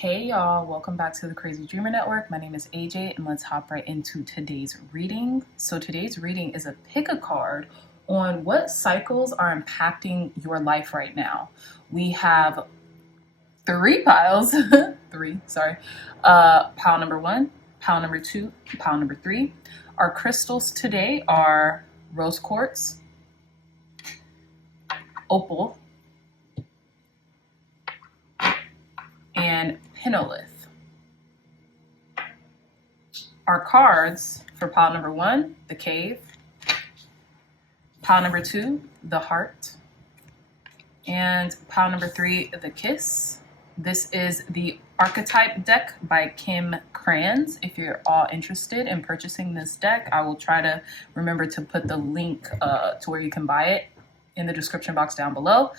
Hey y'all, welcome back to the Crazy Dreamer Network. My name is AJ and let's hop right into today's reading. So today's reading is a pick a card on what cycles are impacting your life right now. We have three piles, pile number one, pile number two, pile number three. Our crystals today are rose quartz, opal, and pinolith. Our cards for pile number one, the cave, pile number two, the heart, and pile number three, the kiss. This is the archetype deck by Kim Kranz. If you're all interested in purchasing this deck, I will try to remember to put the link to where you can buy it in the description box down below.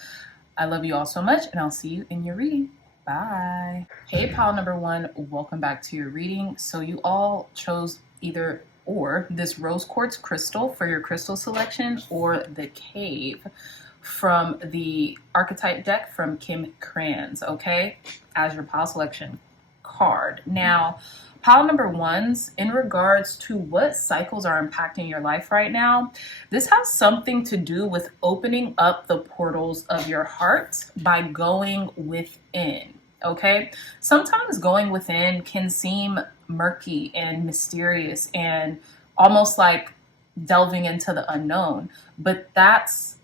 I love you all so much, and I'll see you in your reading. Bye. Hey, pile number one, welcome back to your reading. So you all chose either or this rose quartz crystal for your crystal selection or the cave from the archetype deck from Kim Kranz, okay, as your pile selection card. Now, pile number ones, in regards to what cycles are impacting your life right now, this has something to do with opening up the portals of your heart by going within. Okay, sometimes going within can seem murky and mysterious and almost like delving into the unknown, but that's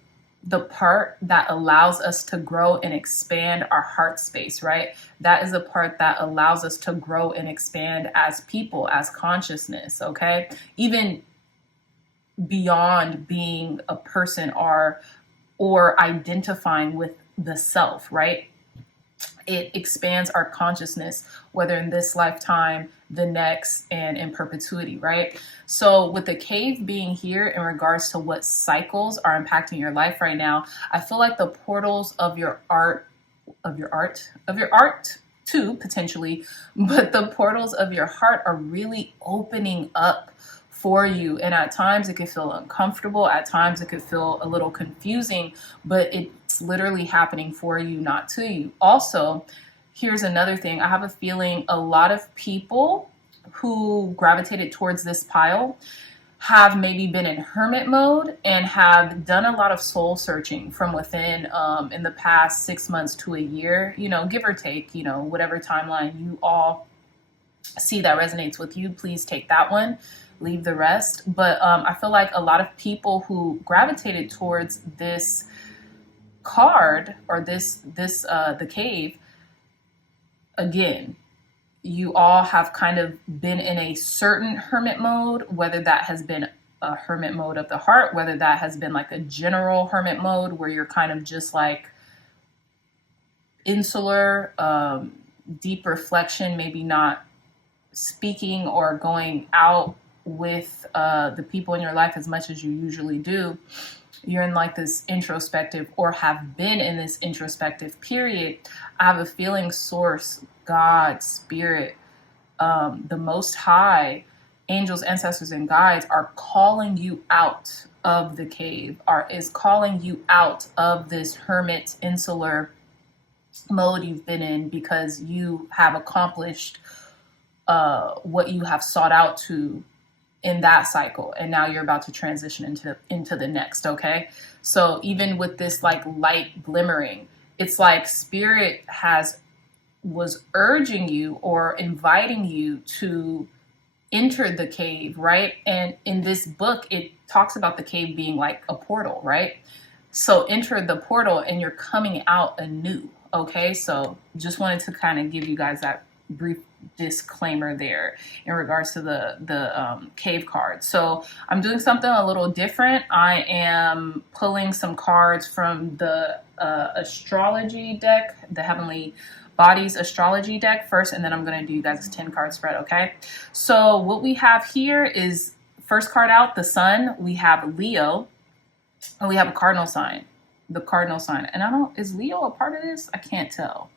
the part that allows us to grow and expand our heart space, right? That is the part that allows us to grow and expand as people, as consciousness, okay? Even beyond being a person or identifying with the self, right? It expands our consciousness, whether in this lifetime, the next, and in perpetuity, right? So with the cave being here in regards to what cycles are impacting your life right now, I feel like the portals of your art too, potentially, but the portals of your heart are really opening up for you. And at times it could feel uncomfortable. At times it could feel a little confusing, but it's literally happening for you, not to you. Also, here's another thing. I have a feeling a lot of people who gravitated towards this pile have maybe been in hermit mode and have done a lot of soul searching from within in the past 6 months to a year, give or take, whatever timeline you all see that resonates with you, please take that one. Leave the rest. But I feel like a lot of people who gravitated towards this card or the cave, again, you all have kind of been in a certain hermit mode, whether that has been a hermit mode of the heart, whether that has been like a general hermit mode where you're kind of just like insular, deep reflection, maybe not speaking or going out with the people in your life as much as you usually do. You're in like this introspective or have been in this introspective period. I have a feeling source, God, spirit, the Most High, angels, ancestors, and guides are calling you out of the cave, is calling you out of this hermit insular mode you've been in, because you have accomplished what you have sought out to in that cycle, and now you're about to transition into the next. Okay, so even with this like light glimmering, it's like spirit was urging you or inviting you to enter the cave, right? And in this book it talks about the cave being like a portal, right? So enter the portal and you're coming out anew. Okay, so just wanted to kind of give you guys that brief disclaimer there in regards to the cave card. So I'm doing something a little different. I am pulling some cards from the astrology deck, the Heavenly Bodies astrology deck first, and then I'm going to do you guys a 10 card spread. Okay, so what we have here is first card out, the sun. We have Leo, and we have a cardinal sign, the cardinal sign. And is Leo a part of this? I can't tell.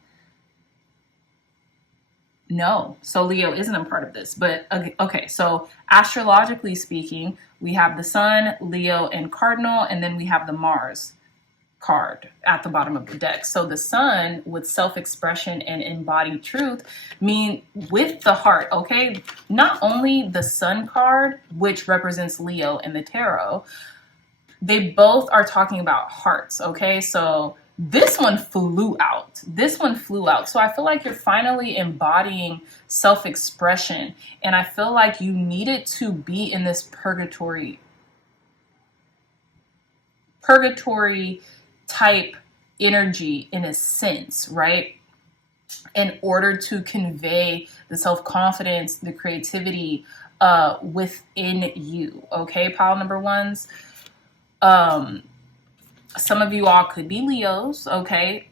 No, so Leo isn't a part of this, but okay, so astrologically speaking, we have the sun, Leo, and cardinal, and then we have the Mars. card at the bottom of the deck. So the sun with self-expression and embodied truth mean with the heart, okay? Not only the sun card, which represents Leo in the tarot, they both are talking about hearts, okay? So this one flew out. This one flew out. So I feel like you're finally embodying self-expression. And I feel like you needed to be in this purgatory type energy in a sense, right? In order to convey the self-confidence, the creativity within you, okay, pile number ones? Some of you all could be Leos, okay?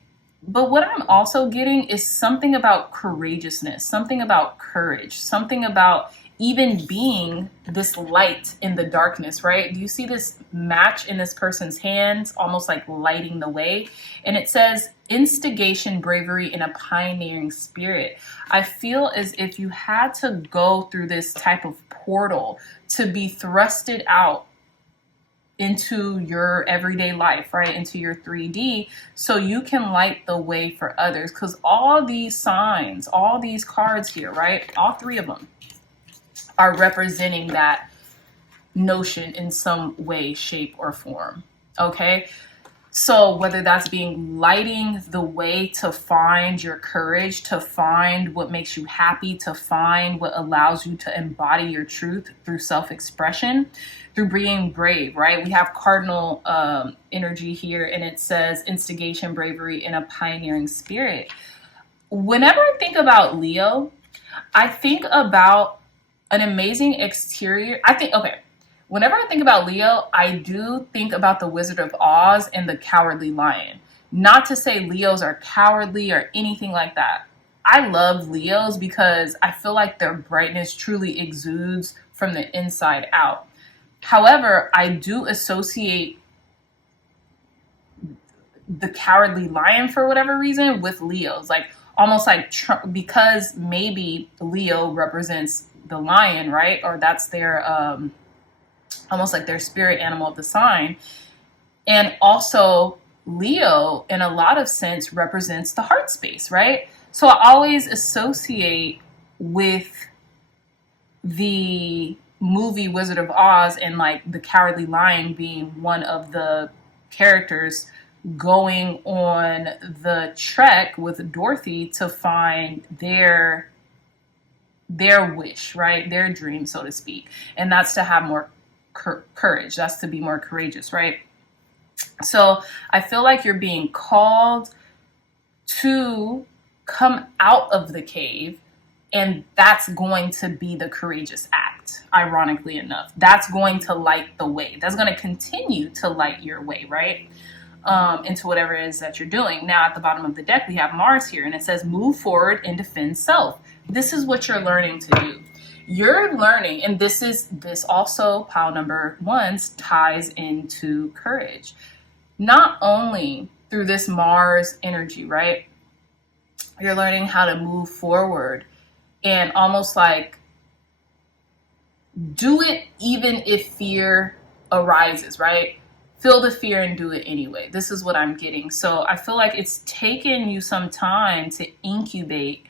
But what I'm also getting is something about courageousness, something about courage, something about even being this light in the darkness, right? Do you see this match in this person's hands, almost like lighting the way? And it says instigation, bravery, and a pioneering spirit. I feel as if you had to go through this type of portal to be thrusted out into your everyday life, right? Into your 3D, so you can light the way for others. Because all these signs, all these cards here, right? All three of them are representing that notion in some way, shape, or form, okay? So whether that's lighting the way to find your courage, to find what makes you happy, to find what allows you to embody your truth through self-expression, through being brave, right? We have cardinal energy here, and it says instigation, bravery, and a pioneering spirit. Whenever I think about Leo, I think about an amazing exterior. Whenever I think about Leo, I do think about the Wizard of Oz and the Cowardly Lion. Not to say Leos are cowardly or anything like that. I love Leos because I feel like their brightness truly exudes from the inside out. However, I do associate the Cowardly Lion, for whatever reason, with Leos. Like almost like because maybe Leo represents the lion, right? Or that's their almost like their spirit animal of the sign. And also Leo, in a lot of sense, represents the heart space, right? So I always associate with the movie Wizard of Oz and like the Cowardly Lion being one of the characters going on the trek with Dorothy to find their wish, right? Their dream, so to speak. And that's to have more courage. That's to be more courageous, right? So I feel like you're being called to come out of the cave, and that's going to be the courageous act, ironically enough. That's going to light the way. That's going to continue to light your way, right? Into whatever it is that you're doing. Now, at the bottom of the deck, we have Mars here, and it says, move forward and defend self. This is what you're learning to do. You're learning, and this also, pile number ones, ties into courage. Not only through this Mars energy, right? You're learning how to move forward and almost like do it even if fear arises, right? Feel the fear and do it anyway. This is what I'm getting. So I feel like it's taken you some time to incubate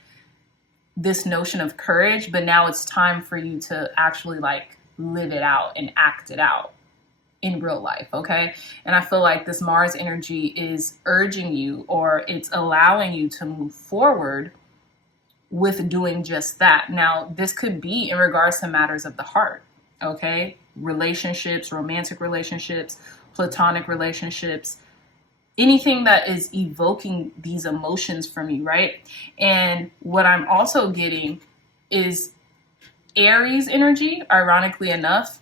this notion of courage, but now it's time for you to actually like live it out and act it out in real life, okay? And I feel like this Mars energy is urging you, or it's allowing you to move forward with doing just that. Now, this could be in regards to matters of the heart, okay? Relationships, romantic relationships, platonic relationships, anything that is evoking these emotions from you, right? And what I'm also getting is Aries energy, ironically enough,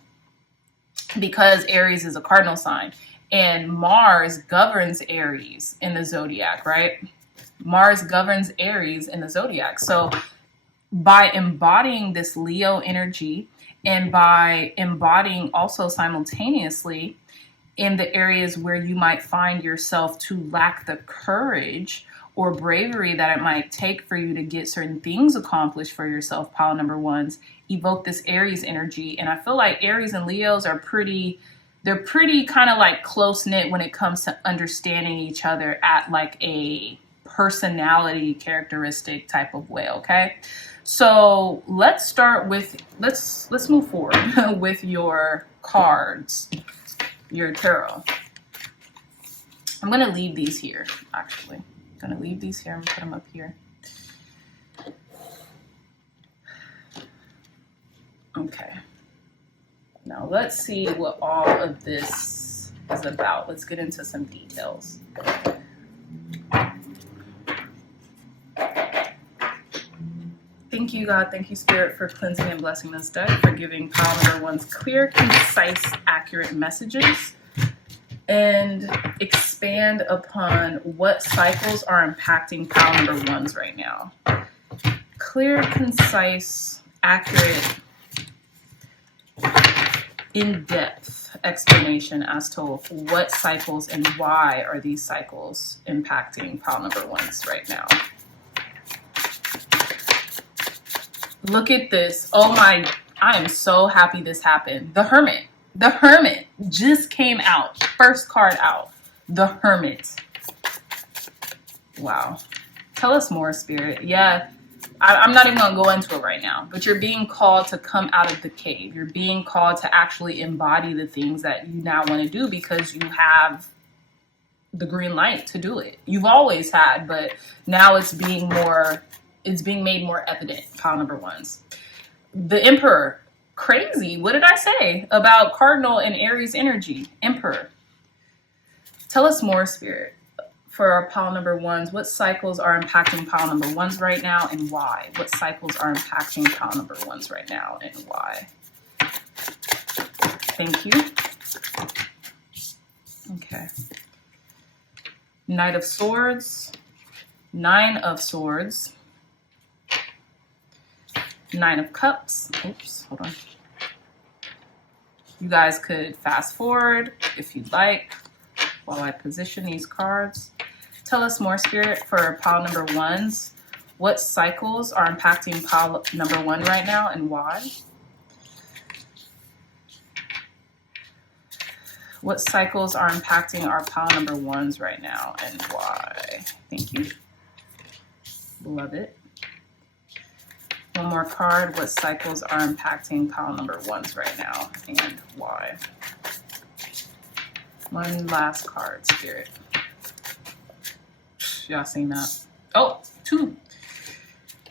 because Aries is a cardinal sign and Mars governs Aries in the zodiac, right? Mars governs Aries in the zodiac. So by embodying this Leo energy and by embodying also simultaneously in the areas where you might find yourself to lack the courage or bravery that it might take for you to get certain things accomplished for yourself, pile number ones, evoke this Aries energy. And I feel like Aries and Leos are pretty they're pretty kind of like close knit when it comes to understanding each other at like a personality characteristic type of way. Okay, so let's start with let's move forward with your cards, your tarot. I'm gonna leave these here. Actually, I'm gonna leave these here. I'm gonna put them up here. Okay. Now let's see what all of this is about. Let's get into some details. Thank you, God. Thank you, Spirit, for cleansing and blessing this deck, for giving pile number one's clear, concise, accurate messages, and expand upon what cycles are impacting pile number ones right now. Clear, concise, accurate, in-depth explanation as to what cycles and why are these cycles impacting pile number ones right now. Look at this. Oh my, I am so happy this happened. The Hermit. The Hermit just came out. First card out. The Hermit. Wow. Tell us more, Spirit. Yeah. I'm not even going to go into it right now, but you're being called to come out of the cave. You're being called to actually embody the things that you now want to do because you have the green light to do it. You've always had, but now it's being made more evident, pile number ones. The Emperor. Crazy. What did I say about Cardinal and Aries energy? Emperor. Tell us more, Spirit. For our pile number ones, what cycles are impacting pile number ones right now and why? What cycles are impacting pile number ones right now and why? Thank you. Okay. Knight of Swords, Nine of Swords, Nine of Cups. Oops, hold on. You guys could fast forward if you'd like while I position these cards. Tell us more, Spirit, for pile number ones. What cycles are impacting pile number one right now and why? What cycles are impacting our pile number ones right now and why? Thank you. Love it. One more card. What cycles are impacting pile number ones right now and why? One last card, Spirit. Y'all seen that? Oh, two.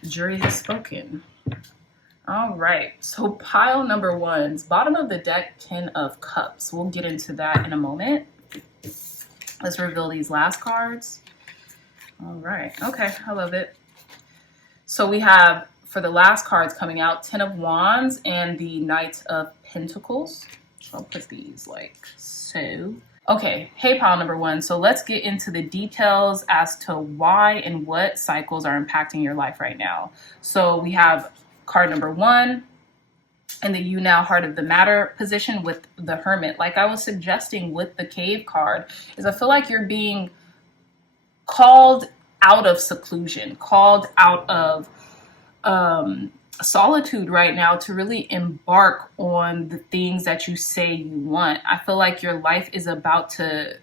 The jury has spoken. All right. So pile number ones, bottom of the deck, 10 of Cups. We'll get into that in a moment. Let's reveal these last cards. All right. Okay. I love it. So we have, for the last cards coming out, 10 of Wands and the Knight of Pentacles. So I'll put these like so. Okay, hey pile number one. So let's get into the details as to why and what cycles are impacting your life right now. So we have card number one in the You Now Heart of the Matter position with the Hermit. Like I was suggesting with the Cave card, is I feel like you're being called out of seclusion, called out of solitude right now to really embark on the things that you say you want. I feel like your life is about to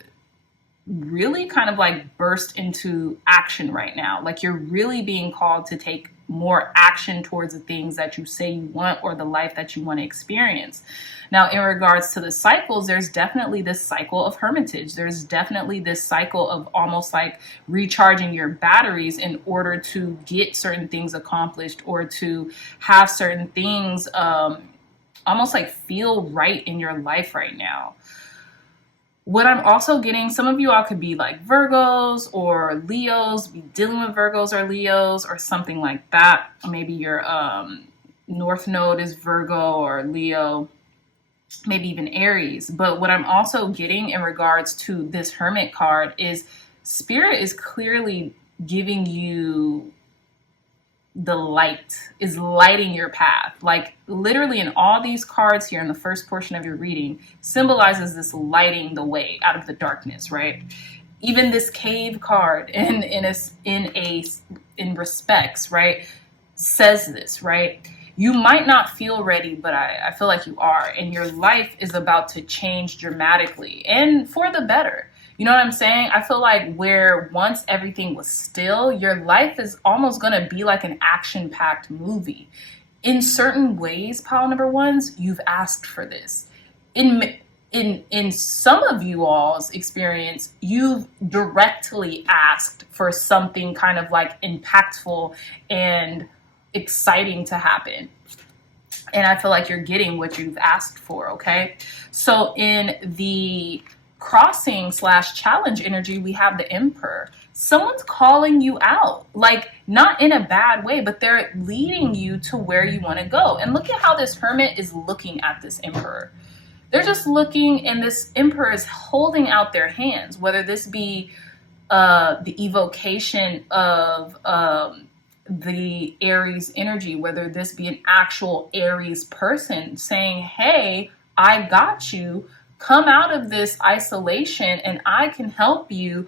really kind of like burst into action right now. Like you're really being called to take more action towards the things that you say you want or the life that you want to experience. Now, in regards to the cycles, there's definitely this cycle of hermitage. There's definitely this cycle of almost like recharging your batteries in order to get certain things accomplished or to have certain things almost like feel right in your life right now. What I'm also getting, some of you all could be like Virgos or Leos, be dealing with Virgos or Leos or something like that. Maybe your North Node is Virgo or Leo, maybe even Aries. But what I'm also getting in regards to this Hermit card is Spirit is clearly giving you the light, is lighting your path. Like literally in all these cards here in the first portion of your reading symbolizes this lighting the way out of the darkness, right? Even this Cave card in respects, right, says this, right? You might not feel ready, but I feel like you are. And your life is about to change dramatically and for the better. You know what I'm saying? I feel like where once everything was still, your life is almost going to be like an action-packed movie. In certain ways, pile number ones, you've asked for this. In some of you all's experience, you've directly asked for something kind of like impactful and exciting to happen. And I feel like you're getting what you've asked for, okay? So in the crossing slash challenge energy, we have the Emperor. Someone's calling you out, like not in a bad way, but they're leading you to where you want to go. And look at how this Hermit is looking at this Emperor. They're just looking, and this Emperor is holding out their hands, whether this be the evocation of the Aries energy, whether this be an actual Aries person saying, hey, I got you. Come out of this isolation and I can help you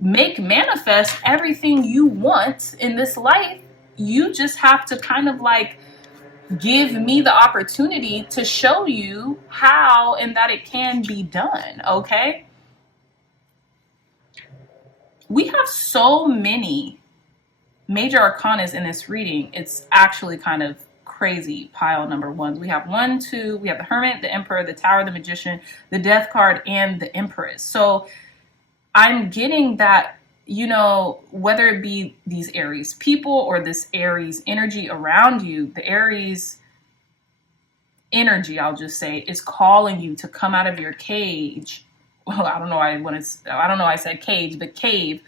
make manifest everything you want in this life. You just have to kind of like give me the opportunity to show you how and that it can be done, okay? We have so many major arcanas in this reading. It's actually kind of crazy. Pile number ones. We have we have the Hermit, the Emperor, the Tower, the Magician, the Death card, and the Empress. So I'm getting that, you know, whether it be these Aries people or this Aries energy around you, the Aries energy, I'll just say, is calling you to come out of your cage. Well, I don't know why I said cage, but cave,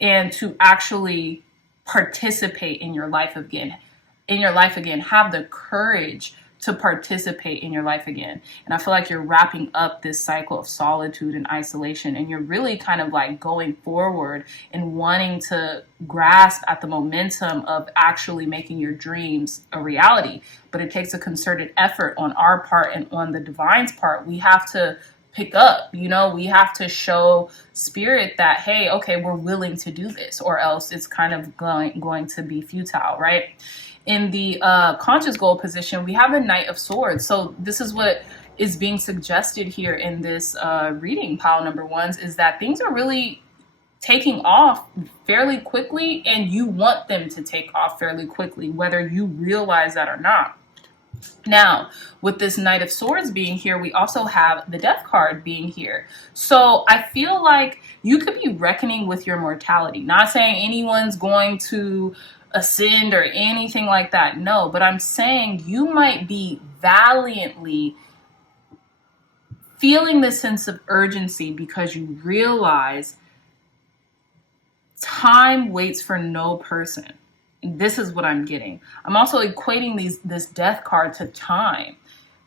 and to actually participate in your life again. Have the courage to participate in your life again. And I feel like you're wrapping up this cycle of solitude and isolation, and you're really kind of like going forward and wanting to grasp at the momentum of actually making your dreams a reality. But it takes a concerted effort on our part and on the divine's part. We have to pick up, you know, we have to show spirit that, hey, okay, we're willing to do this, or else it's kind of going to be futile, right? In the conscious goal position, we have a Knight of Swords. So this is what is being suggested here in this reading, pile number ones, is that things are really taking off fairly quickly, and you want them to take off fairly quickly, whether you realize that or not. Now, with this Knight of Swords being here, we also have the Death card being here. So I feel like you could be reckoning with your mortality. Not saying anyone's going to ascend or anything like that. No, but I'm saying you might be valiantly feeling this sense of urgency because you realize time waits for no person. This is what I'm getting. I'm also equating this Death card to time.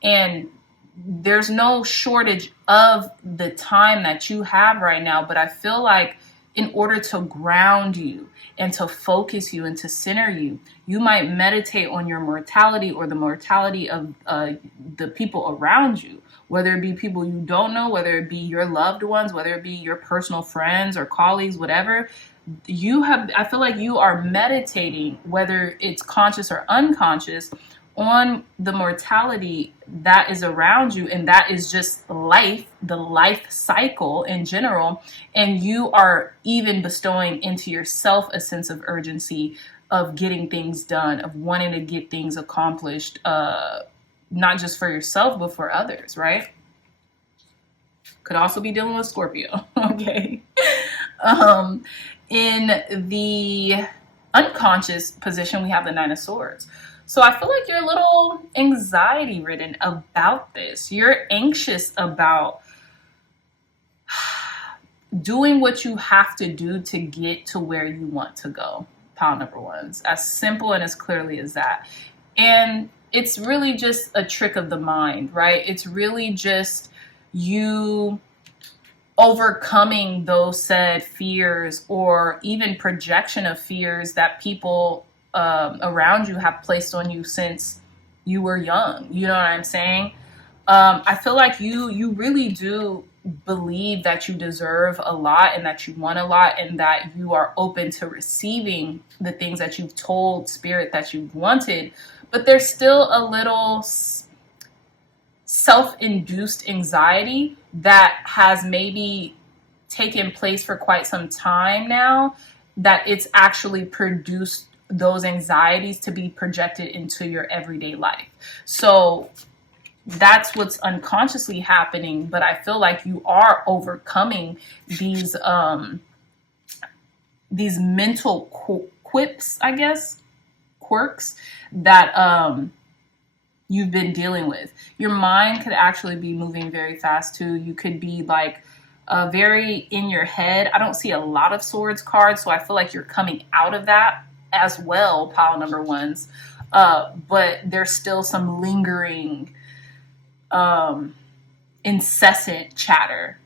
And there's no shortage of the time that you have right now. But I feel like in order to ground you and to focus you and to center you, you might meditate on your mortality or the mortality of the people around you, whether it be people you don't know, whether it be your loved ones, whether it be your personal friends or colleagues, whatever. I feel like you are meditating, whether it's conscious or unconscious, on the mortality that is around you, and that is just life, the life cycle in general, and you are even bestowing into yourself a sense of urgency of getting things done, of wanting to get things accomplished, not just for yourself, but for others, right? Could also be dealing with Scorpio, okay? In the unconscious position, we have the Nine of Swords. So I feel like you're a little anxiety ridden about this. You're anxious about doing what you have to do to get to where you want to go. Pile number ones. As simple and as clearly as that. And it's really just a trick of the mind, right? It's really just you overcoming those said fears or even projection of fears that people around you have placed on you since you were young. You know what I'm saying? I feel like you really do believe that you deserve a lot and that you want a lot and that you are open to receiving the things that you've told spirit that you've wanted, but there's still a little self-induced anxiety that has maybe taken place for quite some time now, that it's actually produced those anxieties to be projected into your everyday life. So that's what's unconsciously happening, but I feel like you are overcoming these mental quips, I guess, quirks that you've been dealing with. Your mind could actually be moving very fast too. You could be like very in your head. I don't see a lot of swords cards, so I feel like you're coming out of that as well, pile number ones. But there's still some lingering incessant chatter,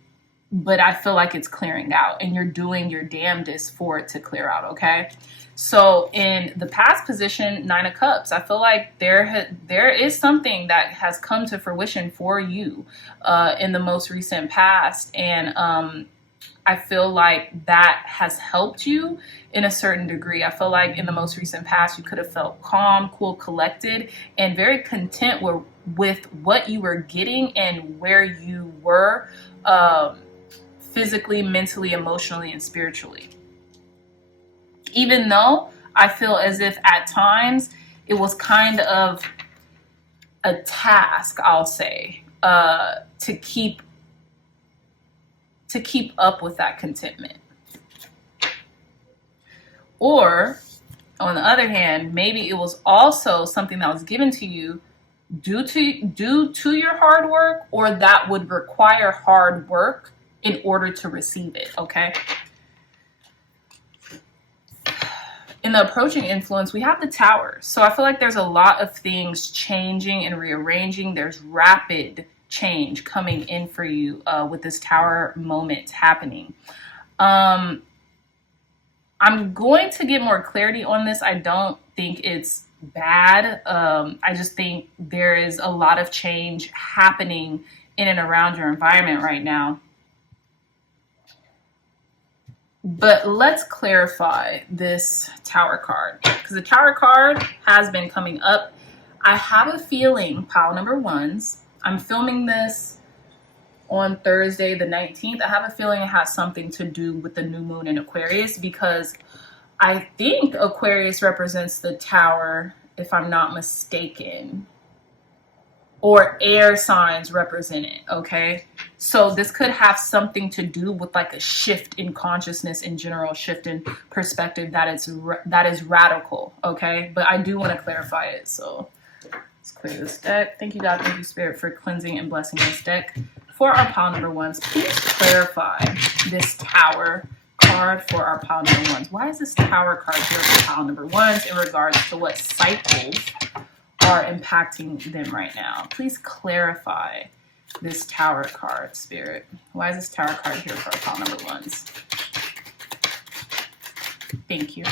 but I feel like it's clearing out and you're doing your damnedest for it to clear out. Okay. So in the past position, 9 of Cups, I feel like there is something that has come to fruition for you in the most recent past. And I feel like that has helped you in a certain degree. I feel like in the most recent past, you could have felt calm, cool, collected, and very content with what you were getting and where you were physically, mentally, emotionally, and spiritually. Even though I feel as if at times it was kind of a task, I'll say, to keep up with that contentment. Or on the other hand, maybe it was also something that was given to you due to your hard work, or that would require hard work in order to receive it. Okay. In the approaching influence, we have the Tower. So I feel like there's a lot of things changing and rearranging. There's rapid change coming in for you with this Tower moment happening. I'm going to get more clarity on this. I don't think it's bad. I just think there is a lot of change happening in and around your environment right now. But let's clarify this Tower card, because the Tower card has been coming up. I have a feeling, pile number ones, I'm filming this on Thursday the 19th. I have a feeling it has something to do with the new moon in Aquarius, because I think Aquarius represents the Tower, if I'm not mistaken, or air signs represent it. Okay. So this could have something to do with like a shift in consciousness in general, shift in perspective that is radical. Okay. But I do want to clarify it. So let's clear this deck. Thank you, God. Thank you, Spirit, for cleansing and blessing this deck. For our pile number ones, please clarify this Tower card for our pile number ones. Why is this Tower card here for pile number ones in regards to what cycles are impacting them right now? Please clarify this Tower card, Spirit. Why is this Tower card here for our pile number ones? Thank you.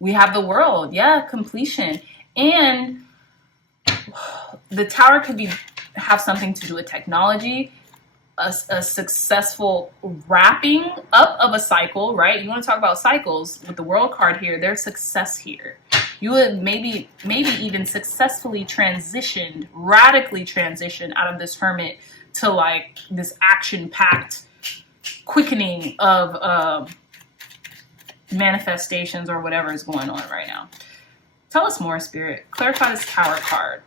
We have the World. Yeah, completion. And the Tower could have something to do with technology, a successful wrapping up of a cycle, right? You want to talk about cycles with the World card here. There's success here. You would maybe even successfully radically transitioned out of this Hermit to like this action-packed quickening of manifestations or whatever is going on right now. Tell us more, Spirit. Clarify this Tower card.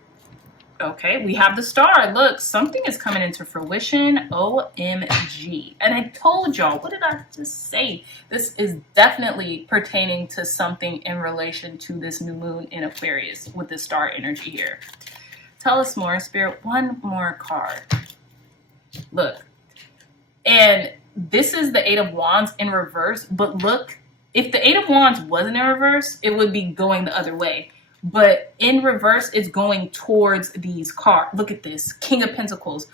Okay, we have the Star. Look, something is coming into fruition. OMG. And I told y'all, what did I just say? This is definitely pertaining to something in relation to this new moon in Aquarius with the Star energy here. Tell us more, Spirit. One more card. Look. And this is the Eight of Wands in reverse. But look, if the Eight of Wands wasn't in reverse, it would be going the other way. But in reverse, it's going towards these cards. Look at this. King of Pentacles.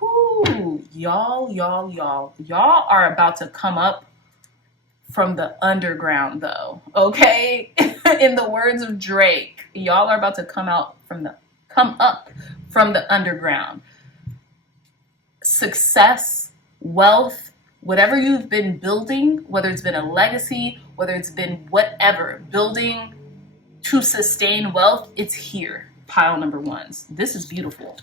Whoo, y'all are about to come up from the underground, though. Okay? In the words of Drake, y'all are about to come up from the underground. Success wealth, whatever you've been building, whether it's been a legacy, whether it's been whatever, building to sustain wealth, it's here. Pile number ones. This is beautiful.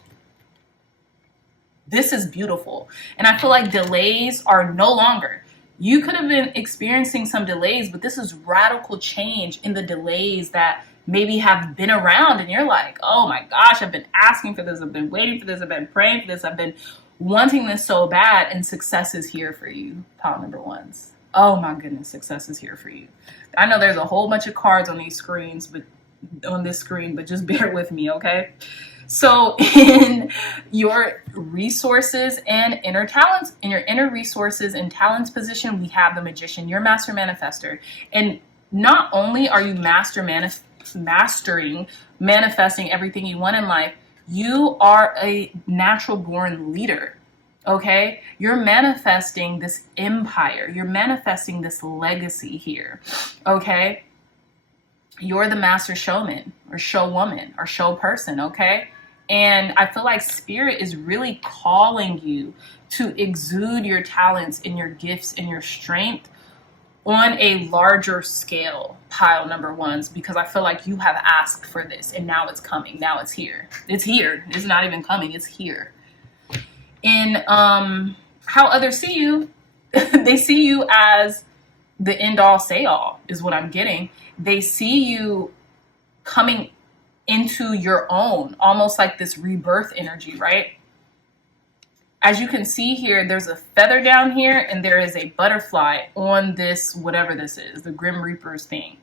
This is beautiful. And I feel like delays are no longer. You could have been experiencing some delays, but this is radical change in the delays that maybe have been around. And you're like, oh my gosh, I've been asking for this. I've been waiting for this. I've been praying for this. I've been wanting this so bad. And success is here for you. Pile number ones. Oh my goodness, success is here for you. I know there's a whole bunch of cards on these screens, but on this screen, but just bear with me, okay? So in your resources and inner talents, in your inner resources and talents position, we have the Magician, your master manifester. And not only are you mastering, manifesting everything you want in life, you are a natural born leader. Okay, you're manifesting this empire. You're manifesting this legacy here. Okay, you're the master showman or showwoman or show person. Okay, and I feel like Spirit is really calling you to exude your talents and your gifts and your strength on a larger scale, pile number ones, because I feel like you have asked for this and now it's coming. Now it's here. It's here. It's not even coming. It's here. In how others see you, they see you as the end all say all is what I'm getting. They see you coming into your own, almost like this rebirth energy, right? As you can see here, there's a feather down here and there is a butterfly on this, whatever this is, the Grim Reaper's thing.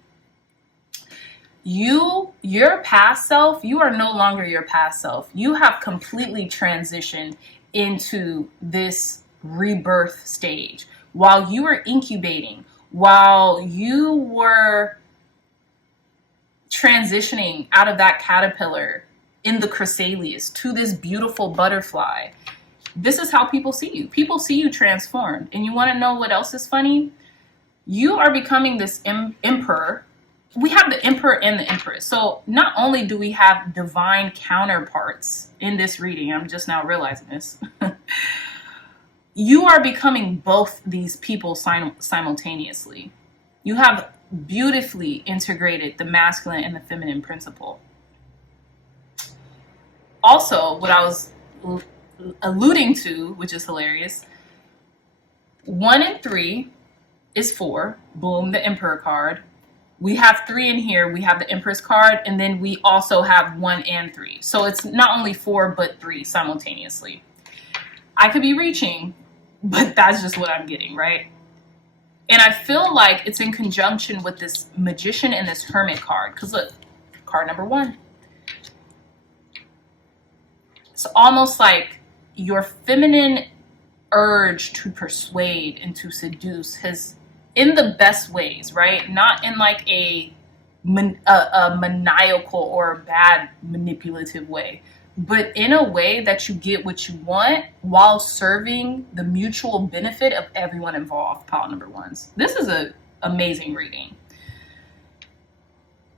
Your past self, you are no longer your past self. You have completely transitioned into this rebirth stage. While you were incubating, while you were transitioning out of that caterpillar in the chrysalis to this beautiful butterfly, this is how people see you. People see you transformed. And you want to know what else is funny? You are becoming this emperor. We have the emperor and the empress. So not only do we have divine counterparts in this reading, I'm just now realizing this. You are becoming both these people simultaneously. You have beautifully integrated the masculine and the feminine principle. Also, what I was alluding to, which is hilarious, 1 and 3 is 4. Boom, the Emperor card. We have 3 in here. We have the Empress card, and then we also have 1 and 3. So it's not only 4, but 3 simultaneously. I could be reaching, but that's just what I'm getting, right? And I feel like it's in conjunction with this Magician and this Hermit card. Because look, card number 1. It's almost like your feminine urge to persuade and to seduce has, in the best ways, right? Not in like a maniacal or bad manipulative way, but in a way that you get what you want while serving the mutual benefit of everyone involved, pile number ones. This is an amazing reading.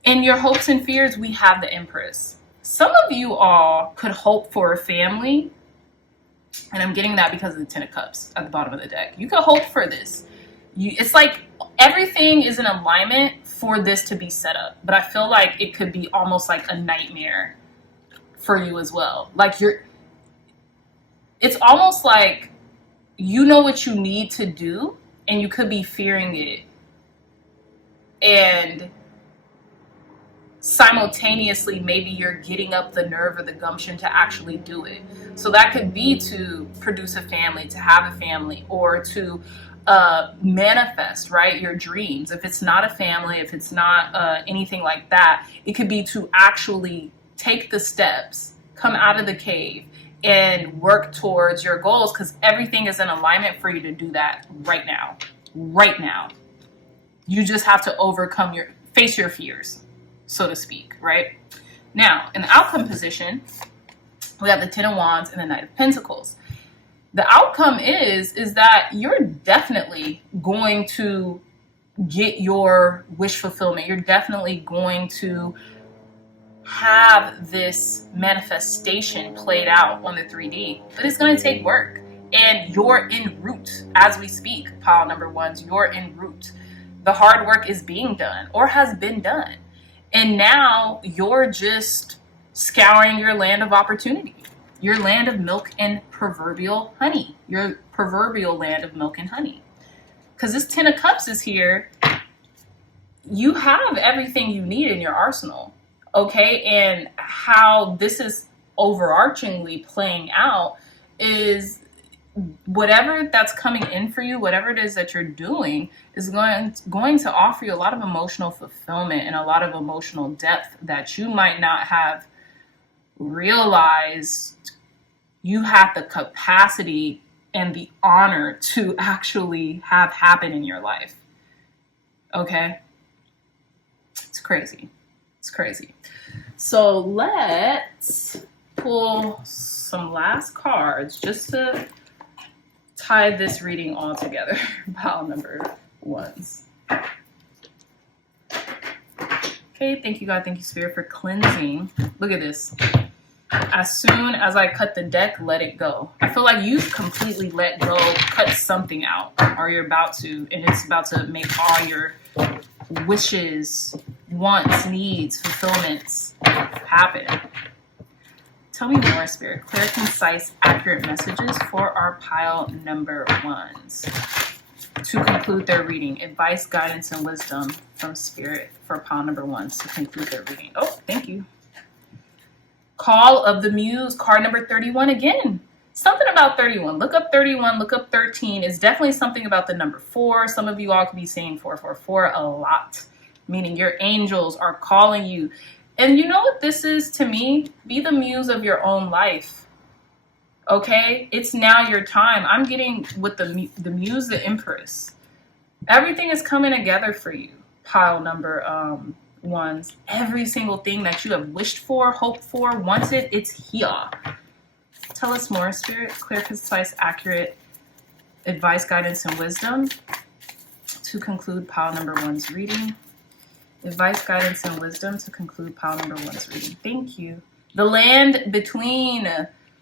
In your hopes and fears, we have the Empress. Some of you all could hope for a family, and I'm getting that because of the 10 of Cups at the bottom of the deck. You could hope for this. It's like everything is in alignment for this to be set up, but I feel like it could be almost like a nightmare for you as well. Like it's almost like you know what you need to do and you could be fearing it, and simultaneously maybe you're getting up the nerve or the gumption to actually do it. So that could be to produce a family, to have a family, or to manifest, right, your dreams. If it's not a family, if it's not anything like that, it could be to actually take the steps, come out of the cave, and work towards your goals, because everything is in alignment for you to do that right now. Right now. You just have to face your fears, so to speak, right? Now, in the outcome position, we have the 10 of Wands and the Knight of Pentacles. The outcome is that you're definitely going to get your wish fulfillment. You're definitely going to have this manifestation played out on the 3D, but it's going to take work. And you're en route as we speak, pile number ones. You're en route. The hard work is being done or has been done. And now you're just scouring your land of opportunity, your land of milk and proverbial honey, your proverbial land of milk and honey. Because this 10 of Cups is here. You have everything you need in your arsenal, okay? And how this is overarchingly playing out is whatever that's coming in for you, whatever it is that you're doing, is going to offer you a lot of emotional fulfillment and a lot of emotional depth that you might not have realized you have the capacity and the honor to actually have happen in your life. Okay? It's crazy. It's crazy. So let's pull some last cards just to tie this reading all together. Pile number ones. Okay, thank you, God. Thank you, Spirit, for cleansing. Look at this. As soon as I cut the deck, let it go. I feel like you've completely let go, cut something out, or you're about to, and it's about to make all your wishes, wants, needs, fulfillments happen. Tell me more, Spirit. Clear, concise, accurate messages for our pile number ones. To conclude their reading, advice, guidance, and wisdom from Spirit for pile number ones to conclude their reading. Oh, thank you. Call of the Muse, card number 31 again. Something about 31. Look up 31, look up 13. It's definitely something about the number 4. Some of you all could be saying 444 a lot, meaning your angels are calling you. And you know what this is to me? Be the muse of your own life. Okay? It's now your time. I'm getting with the muse, the empress. Everything is coming together for you, pile number ones. Every single thing that you have wished for, hoped for, wanted, it's here. Tell us more, Spirit. Clear, concise, accurate advice, guidance, and wisdom to conclude pile number one's reading. Advice, guidance, and wisdom to conclude pile number one's reading. Thank you. The land between.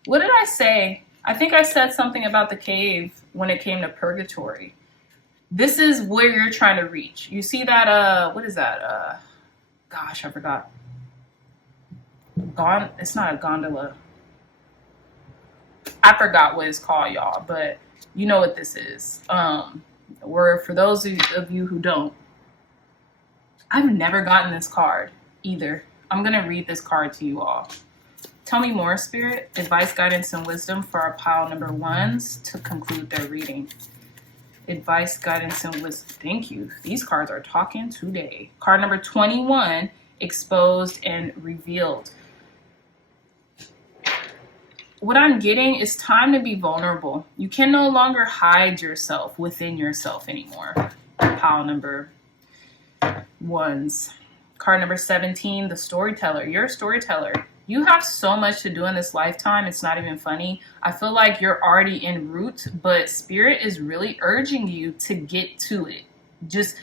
What did I say? I think I said something about the cave when it came to purgatory. This is where you're trying to reach. You see that, what is that? Gosh, I forgot. It's not a gondola. I forgot what it's called, y'all, but you know what this is. Or for those of you who don't, I've never gotten this card either. I'm going to read this card to you all. Tell me more, Spirit. Advice, guidance, and wisdom for our pile number ones to conclude their reading. Advice, guidance, and wisdom. Thank you. These cards are talking today. Card number 21, exposed and revealed. What I'm getting is time to be vulnerable. You can no longer hide yourself within yourself anymore. Pile number ones. Card number 17, the storyteller. You're a storyteller. You have so much to do in this lifetime. It's not even funny. I feel like you're already en route, but Spirit is really urging you to get to it. Just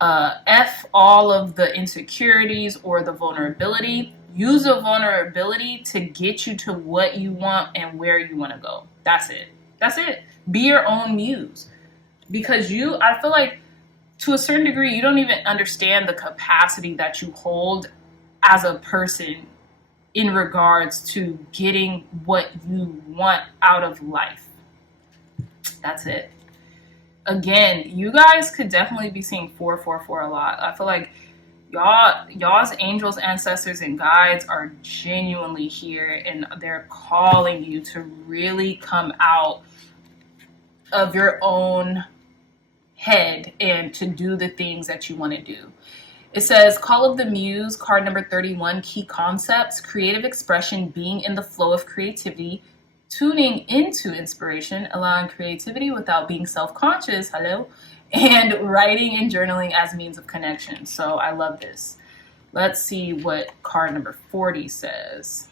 F all of the insecurities or the vulnerability. Use the vulnerability to get you to what you want and where you want to go. That's it. That's it. Be your own muse. Because I feel like to a certain degree, you don't even understand the capacity that you hold as a person in regards to getting what you want out of life. That's it. Again, you guys could definitely be seeing 444 a lot. I feel like y'all's angels, ancestors, and guides are genuinely here, and they're calling you to really come out of your own head and to do the things that you want to do. It says, Call of the Muse, card number 31, key concepts, creative expression, being in the flow of creativity, tuning into inspiration, allowing creativity without being self-conscious, and writing and journaling as means of connection. So I love this. Let's see what card number 40 says.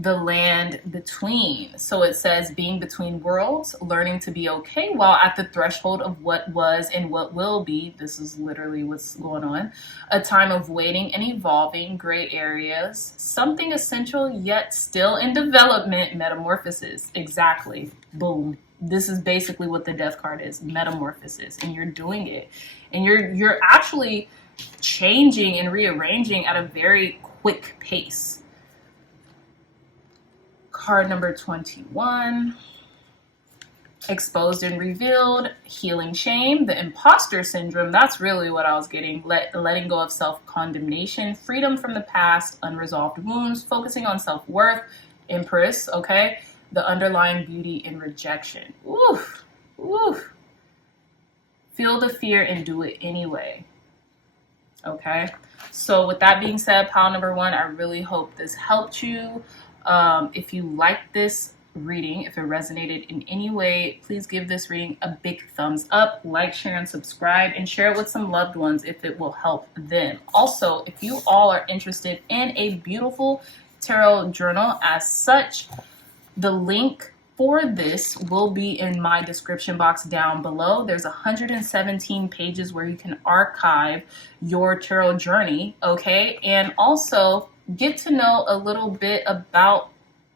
the land between. So it says being between worlds, learning to be okay while at the threshold of what was and what will be. This is literally what's going on. A time of waiting and evolving, gray areas, something essential yet still in development, metamorphosis. Exactly. Boom. This is basically what the death card is, metamorphosis, and you're doing it. And you're actually changing and rearranging at a very quick pace. Card number 21, exposed and revealed, healing shame, the imposter syndrome. That's really what I was getting. Letting go of self-condemnation, freedom from the past, unresolved wounds, focusing on self-worth, Empress, okay? The underlying beauty in rejection. Oof, oof. Feel the fear and do it anyway. Okay, so with that being said, pile number 1, I really hope this helped you. If you like this reading, if it resonated in any way, please give this reading a big thumbs up, like, share, and subscribe, and share it with some loved ones if it will help them. Also, if you all are interested in a beautiful tarot journal as such, the link for this will be in my description box down below. There's 117 pages where you can archive your tarot journey, okay? And also get to know a little bit about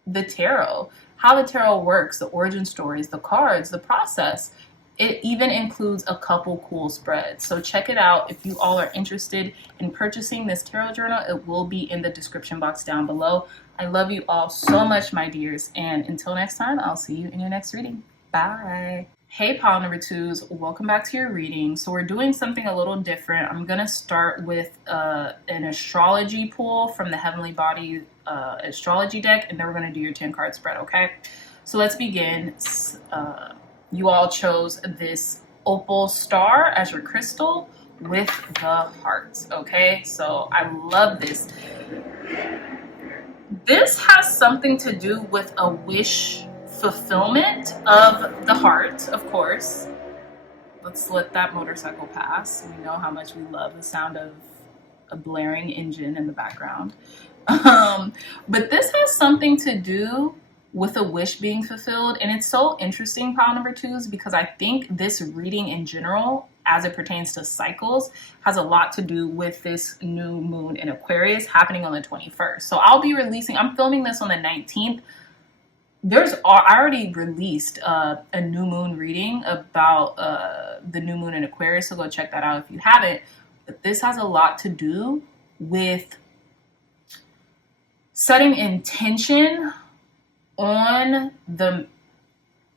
the tarot, how the tarot works, the origin stories, the cards, the process. It even includes a couple cool spreads. So check it out. If you all are interested in purchasing this tarot journal, it will be in the description box down below. I love you all so much, my dears. And until next time, I'll see you in your next reading. Bye. Hey, pile number 2s, welcome back to your reading. So we're doing something a little different. I'm going to start with an astrology pull from the Heavenly Body astrology deck, and then we're going to do your 10 card spread, okay? So let's begin. You all chose this opal star as your crystal with the hearts, okay? So I love this. This has something to do with a wish fulfillment of the heart, of course. Let's let that motorcycle pass. We know how much we love the sound of a blaring engine in the background. But this has something to do with a wish being fulfilled. And it's so interesting, pile number 2s, because I think this reading in general, as it pertains to cycles, has a lot to do with this new moon in Aquarius happening on the 21st. So I'll be releasing, I'm filming this on the 19th. I already released a new moon reading about the new moon in Aquarius, so go check that out if you haven't. But this has a lot to do with setting intention on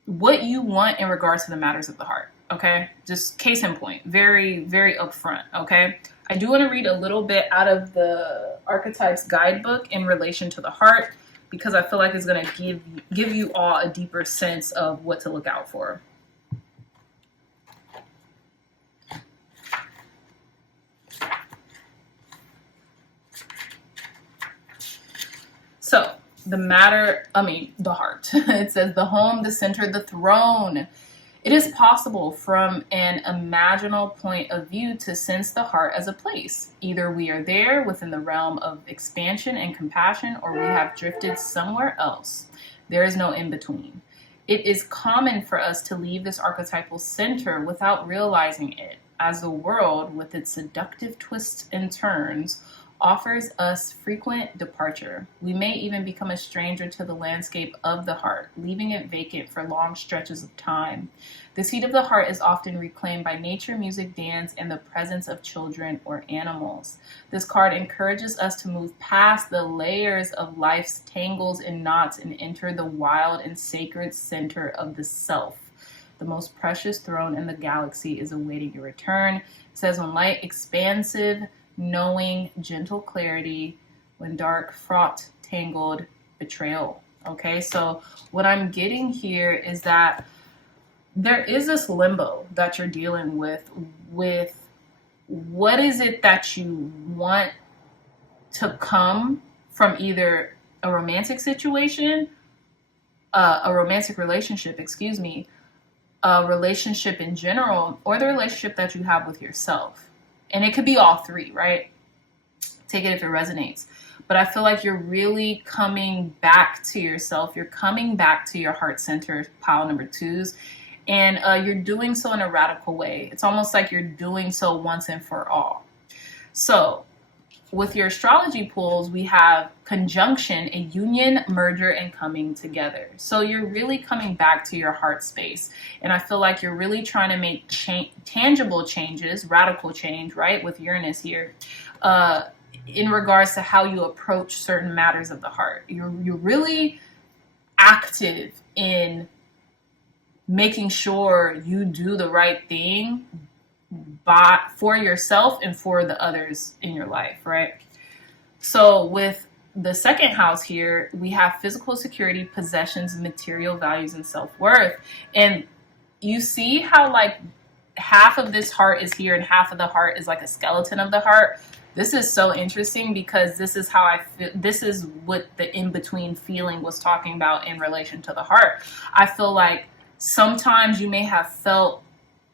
what you want in regards to the matters of the heart. Okay, just case in point, very, very upfront. Okay, I do want to read a little bit out of the Archetypes Guidebook in relation to the heart, because I feel like it's going to give you all a deeper sense of what to look out for. So the heart. It says the home, the center, the throne. It is possible from an imaginal point of view to sense the heart as a place. Either we are there within the realm of expansion and compassion, or we have drifted somewhere else. There is no in-between. It is common for us to leave this archetypal center without realizing it, as the world, with its seductive twists and turns, offers us frequent departure. We may even become a stranger to the landscape of the heart, leaving it vacant for long stretches of time. The seat of the heart is often reclaimed by nature, music, dance, and the presence of children or animals. This card encourages us to move past the layers of life's tangles and knots and enter the wild and sacred center of the self. The most precious throne in the galaxy is awaiting your return. It says on light, expansive, knowing, gentle clarity, when dark, fraught, tangled, betrayal. Okay, so what I'm getting here is that there is this limbo that you're dealing with what is it that you want to come from either a romantic situation, a romantic relationship, a relationship in general, or the relationship that you have with yourself. And it could be all three, right? Take it if it resonates. but I feel like you're really coming back to yourself. You're coming back to your heart center, pile number 2s, and you're doing so in a radical way. It's almost like you're doing so once and for all. So with your astrology pools, we have conjunction, a union, merger, and coming together. So you're really coming back to your heart space. And I feel like you're really trying to make tangible changes, radical change, right? With Uranus here, in regards to how you approach certain matters of the heart. You're really active in making sure you do the right thing for yourself and for the others in your life, right? So with the second house here, we have physical security, possessions, material values, and self-worth. And you see how like half of this heart is here and half of the heart is like a skeleton of the heart. This is so interesting because this is how I feel. This is what the in-between feeling was talking about in relation to the heart. I feel like sometimes you may have felt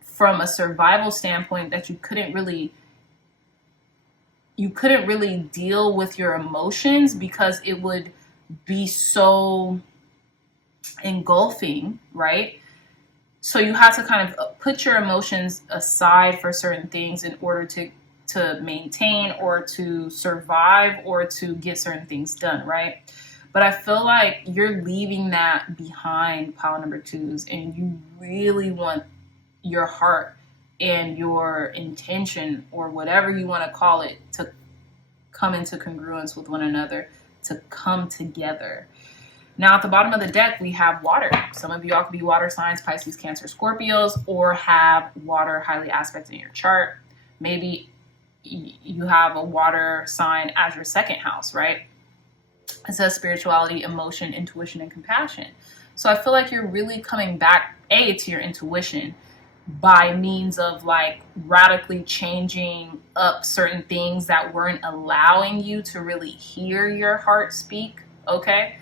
from a survival standpoint that you couldn't really deal with your emotions because it would be so engulfing, right? So you have to kind of put your emotions aside for certain things in order to maintain or to survive or to get certain things done, right? But I feel like you're leaving that behind, pile number 2s, and you really want your heart and your intention, or whatever you want to call it, to come into congruence with one another, to come together. Now, at the bottom of the deck, we have water. Some of you all could be water signs, Pisces, Cancer, Scorpios, or have water highly aspected in your chart. Maybe you have a water sign as your second house, right? It says spirituality, emotion, intuition, and compassion. So I feel like you're really coming back, to your intuition by means of like radically changing up certain things that weren't allowing you to really hear your heart speak, okay?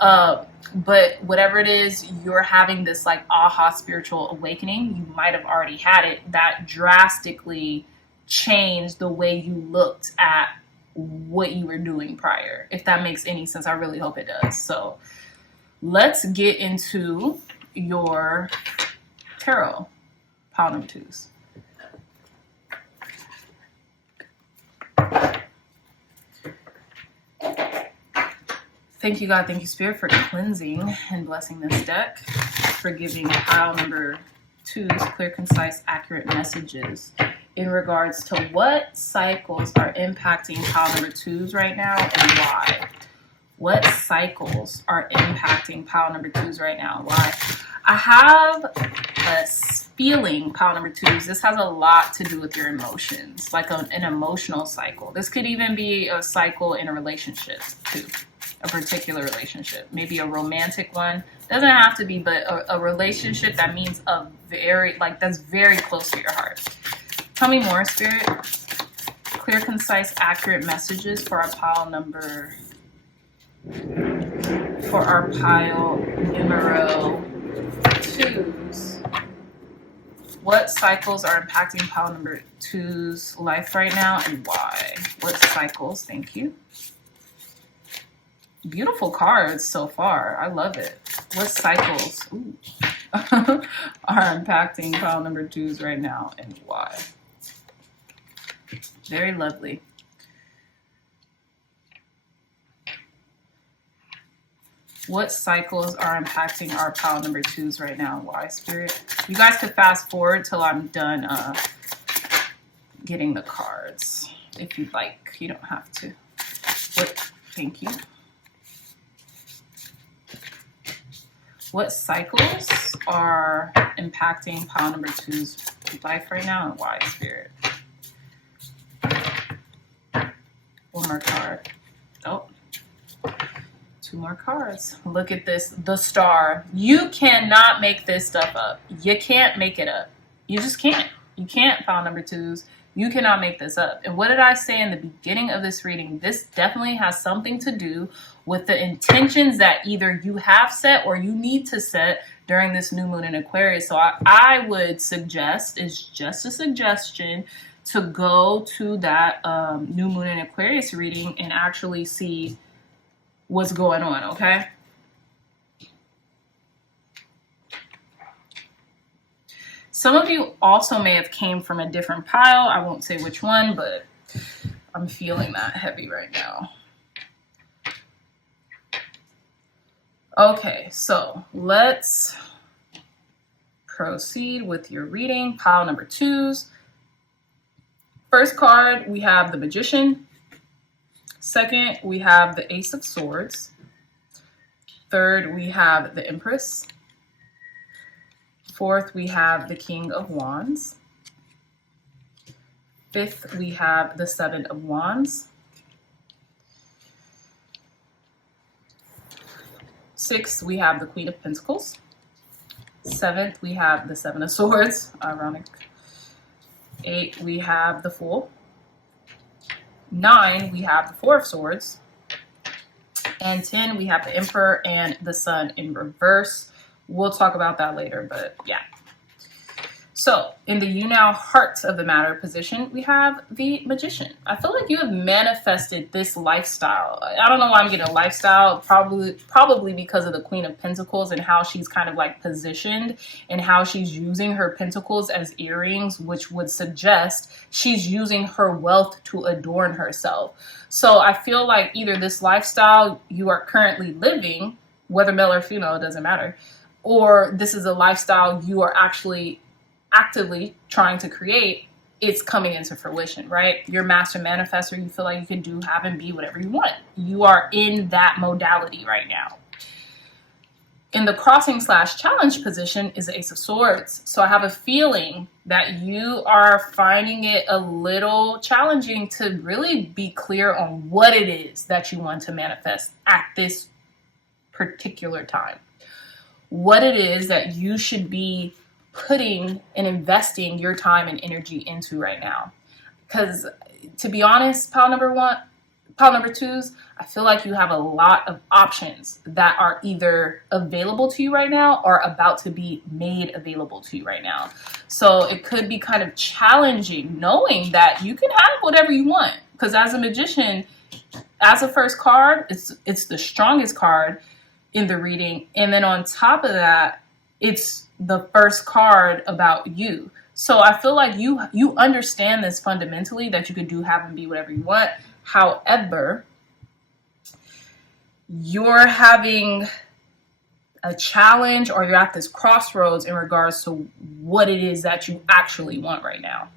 But whatever it is, you're having this like aha spiritual awakening. You might have already had it that drastically changed the way you looked at what you were doing prior. If that makes any sense, I really hope it does. So let's get into your tarot, pile number 2s. Thank you, God. Thank you, Spirit, for cleansing and blessing this deck, for giving pile number 2s clear, concise, accurate messages in regards to what cycles are impacting pile number 2s right now and why. What cycles are impacting pile number 2s right now? Why? I have a feeling, pile number 2s, this has a lot to do with your emotions, like an emotional cycle. This could even be a cycle in a relationship too, a particular relationship, maybe a romantic one. Doesn't have to be, but a relationship that means that's very close to your heart. Tell me more, Spirit. Clear, concise, accurate messages for our pile number, numero 2s. What cycles are impacting pile number 2's life right now and why? What cycles? Thank you. Beautiful cards so far. I love it. What cycles are impacting pile number 2's right now and why? Very lovely. What cycles are impacting our pile number 2's right now and why, Spirit? You guys could fast forward till I'm done getting the cards if you'd like. You don't have to. Thank you. What cycles are impacting pile number 2's life right now and why, Spirit? One more card. Oh, 2 more cards. Look at this. The Star. You cannot make this stuff up. You can't make it up. You just can't. You can't, pile number 2's. You cannot make this up. And what did I say in the beginning of this reading? This definitely has something to do with the intentions that either you have set or you need to set during this new moon in Aquarius. So I would suggest, it's just a suggestion, to go to that new moon in Aquarius reading and actually see what's going on, okay? Some of you also may have came from a different pile. I won't say which one, but I'm feeling that heavy right now. Okay, so let's proceed with your reading. Pile number 2s. First card, we have the Magician. Second, we have the Ace of Swords. Third, we have the Empress. Fourth, we have the King of Wands. Fifth, we have the Seven of Wands. Sixth, we have the Queen of Pentacles. Seventh, we have the Seven of Swords. Ironic. 8, we have the Fool. 9, we have the Four of Swords. And 10, we have the Emperor and the Sun in reverse. We'll talk about that later, but yeah. So in the you now heart of the matter position, we have the Magician. I feel like you have manifested this lifestyle. I don't know why I'm getting a lifestyle, probably because of the Queen of Pentacles and how she's kind of like positioned and how she's using her pentacles as earrings, which would suggest she's using her wealth to adorn herself. So I feel like either this lifestyle you are currently living, whether male or female, it doesn't matter, or this is a lifestyle you are actually actively trying to create, it's coming into fruition, right? You're master manifestor. You feel like you can do, have, and be whatever you want. You are in that modality right now. In the crossing/challenge position is the Ace of Swords. So I have a feeling that you are finding it a little challenging to really be clear on what it is that you want to manifest at this particular time. What it is that you should be putting and investing your time and energy into right now. Because to be honest, pile number 2s, I feel like you have a lot of options that are either available to you right now or about to be made available to you right now. So it could be kind of challenging knowing that you can have whatever you want. Because as a Magician, as a first card, it's the strongest card in the reading. And then on top of that, it's the first card about you. So I feel like you understand this fundamentally, that you could do, have, and be whatever you want. However, you're having a challenge, or you're at this crossroads in regards to what it is that you actually want right now.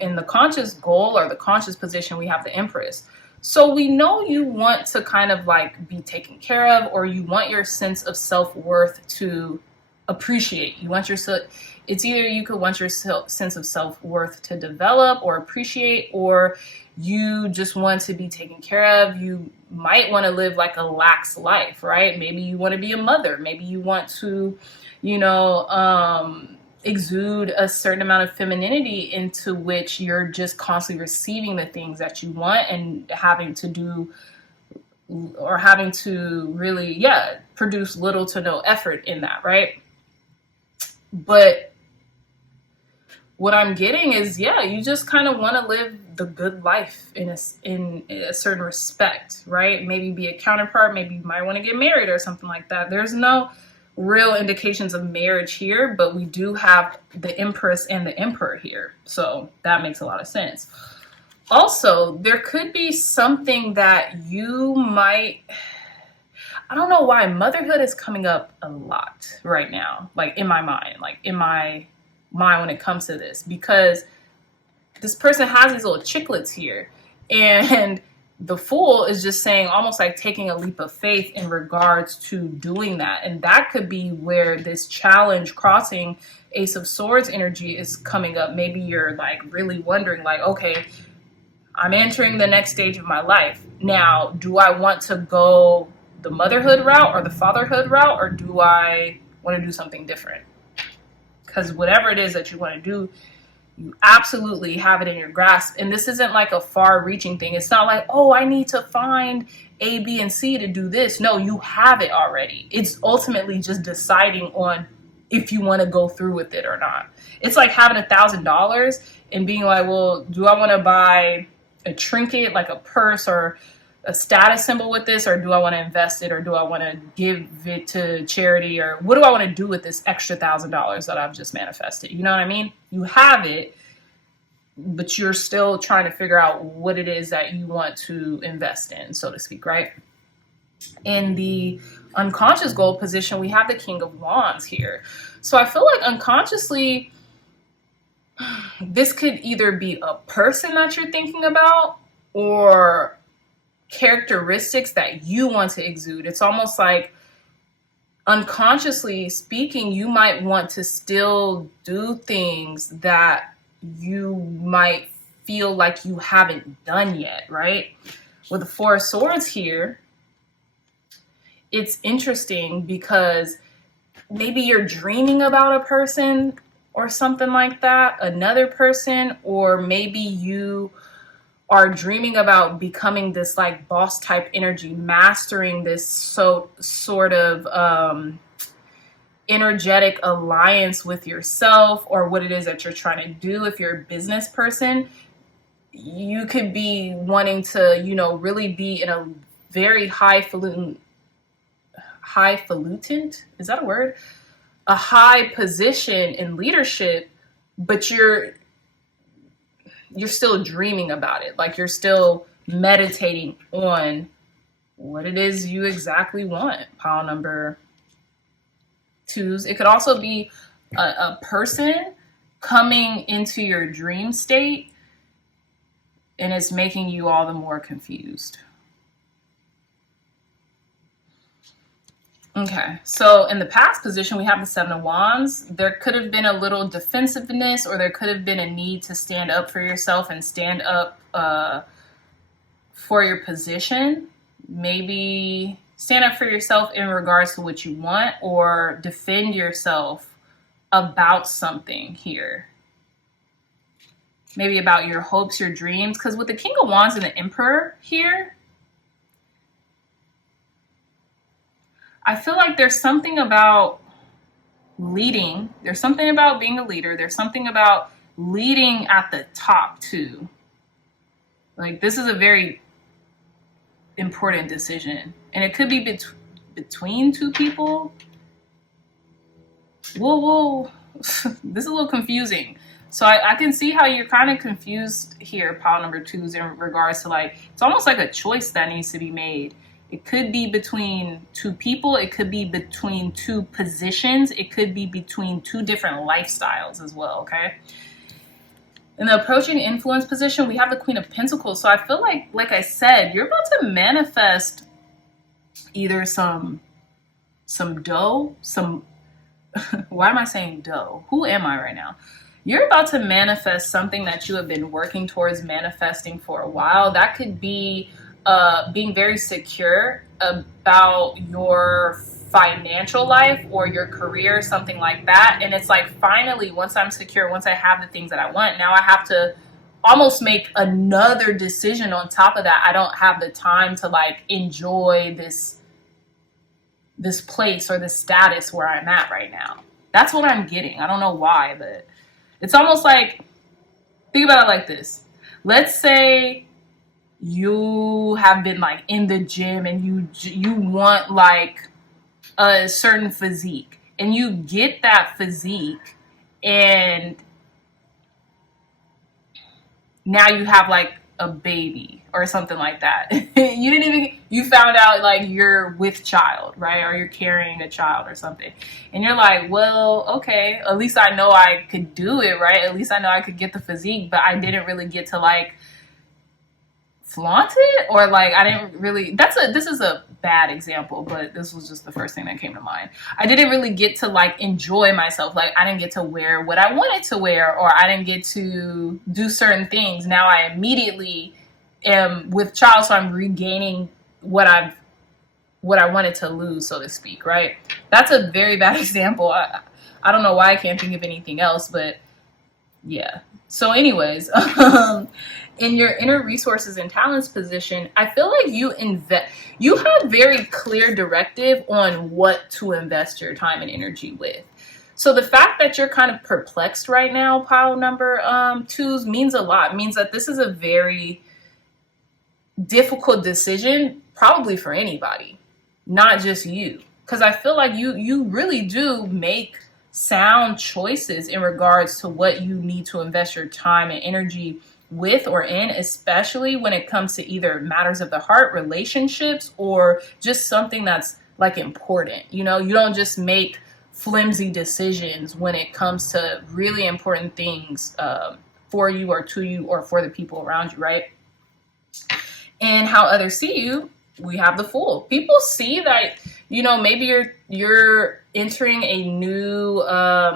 In the conscious goal or the conscious position, we have the Empress. So we know you want to kind of like be taken care of, or you want your sense of self-worth to appreciate. It's either you could want your sense of self-worth to develop or appreciate, or you just want to be taken care of. You might want to live like a lax life, right? Maybe you want to be a mother. Maybe you want to, exude a certain amount of femininity into which you're just constantly receiving the things that you want and having to really, produce little to no effort in that, right? But what I'm getting is, you just kind of want to live the good life in a certain respect, right? Maybe be a counterpart. Maybe you might want to get married or something like that. There's no real indications of marriage here, but we do have the Empress and the Emperor here. So that makes a lot of sense. Also, there could be something that you might, I don't know why motherhood is coming up a lot right now, like in my mind when it comes to this, because this person has these little chicklets here, and the Fool is just saying, almost like taking a leap of faith in regards to doing that. And that could be where this challenge crossing Ace of Swords energy is coming up. Maybe you're like really wondering like, okay, I'm entering the next stage of my life. Now, do I want to go the motherhood route or the fatherhood route, or do I want to do something different? Because whatever it is that you want to do, you absolutely have it in your grasp. And this isn't like a far-reaching thing. It's not like, oh, I need to find A, B, and C to do this. No, you have it already. It's ultimately just deciding on if you want to go through with it or not. It's like having $1,000 and being like, well, do I want to buy a trinket like a purse or a status symbol with this, or do I want to invest it, or do I want to give it to charity, or what do I want to do with this extra $1,000 that I've just manifested? You know what I mean? You have it, but you're still trying to figure out what it is that you want to invest in, so to speak, right? In the unconscious goal position, we have the King of Wands here. So I feel like unconsciously, this could either be a person that you're thinking about or characteristics that you want to exude. It's almost like unconsciously speaking, you might want to still do things that you might feel like you haven't done yet, right? With the Four of Swords here, it's interesting because maybe you're dreaming about a person or something like that, another person, or maybe you are dreaming about becoming this like boss type energy, mastering this sort of energetic alliance with yourself or what it is that you're trying to do. If you're a business person, you could be wanting to, you know, really be in a very highfalutin, is that a word? A high position in leadership, but you're still dreaming about it. Like you're still meditating on what it is you exactly want. Pile number 2s. It could also be a person coming into your dream state, and it's making you all the more confused. Okay, so in the past position, we have the Seven of Wands. There could have been a little defensiveness, or there could have been a need to stand up for yourself and stand up for your position. Maybe stand up for yourself in regards to what you want, or defend yourself about something here. Maybe about your hopes, your dreams. Because with the King of Wands and the Emperor here, I feel like there's something about leading. There's something about being a leader. There's something about leading at the top too. Like this is a very important decision. And it could be between two people. Whoa. This is a little confusing. So I can see how you're kind of confused here, pile number 2s, in regards to like, it's almost like a choice that needs to be made. It could be between two people. It could be between two positions. It could be between two different lifestyles as well, okay? In the approaching influence position, we have the Queen of Pentacles. So I feel like I said, you're about to manifest either some dough, why am I saying dough? Who am I right now? You're about to manifest something that you have been working towards manifesting for a while. That could be being very secure about your financial life or your career, something like that. And it's like, finally, once I'm secure, once I have the things that I want, now I have to almost make another decision on top of that. I don't have the time to like enjoy this place or this status where I'm at right now. That's what I'm getting. I don't know why, but it's almost like, think about it like this. Let's say you have been like in the gym and you want like a certain physique, and you get that physique, and now you have like a baby or something like that. You found out like you're with child, right? Or you're carrying a child or something. And you're like, well, okay, at least I know I could do it, right? At least I know I could get the physique, but I didn't really get to like flaunt it, or like I didn't really, this is a bad example, but this was just the first thing that came to mind. I didn't really get to like enjoy myself. Like I didn't get to wear what I wanted to wear, or I didn't get to do certain things. Now I immediately am with child, so I'm regaining what I wanted to lose, so to speak, right? That's a very bad example. I don't know why I can't think of anything else, but yeah. So anyways, in your inner resources and talents position, I feel like you have very clear directive on what to invest your time and energy with. So the fact that you're kind of perplexed right now, pile number twos, means a lot. It means that this is a very difficult decision, probably for anybody, not just you. Because I feel like you really do make sound choices in regards to what you need to invest your time and energy with or in, especially when it comes to either matters of the heart, relationships, or just something that's like important. You know, you don't just make flimsy decisions when it comes to really important things for you or to you or for the people around you, right? And how others see you, we have the Fool. People see that, you know, maybe you're entering a new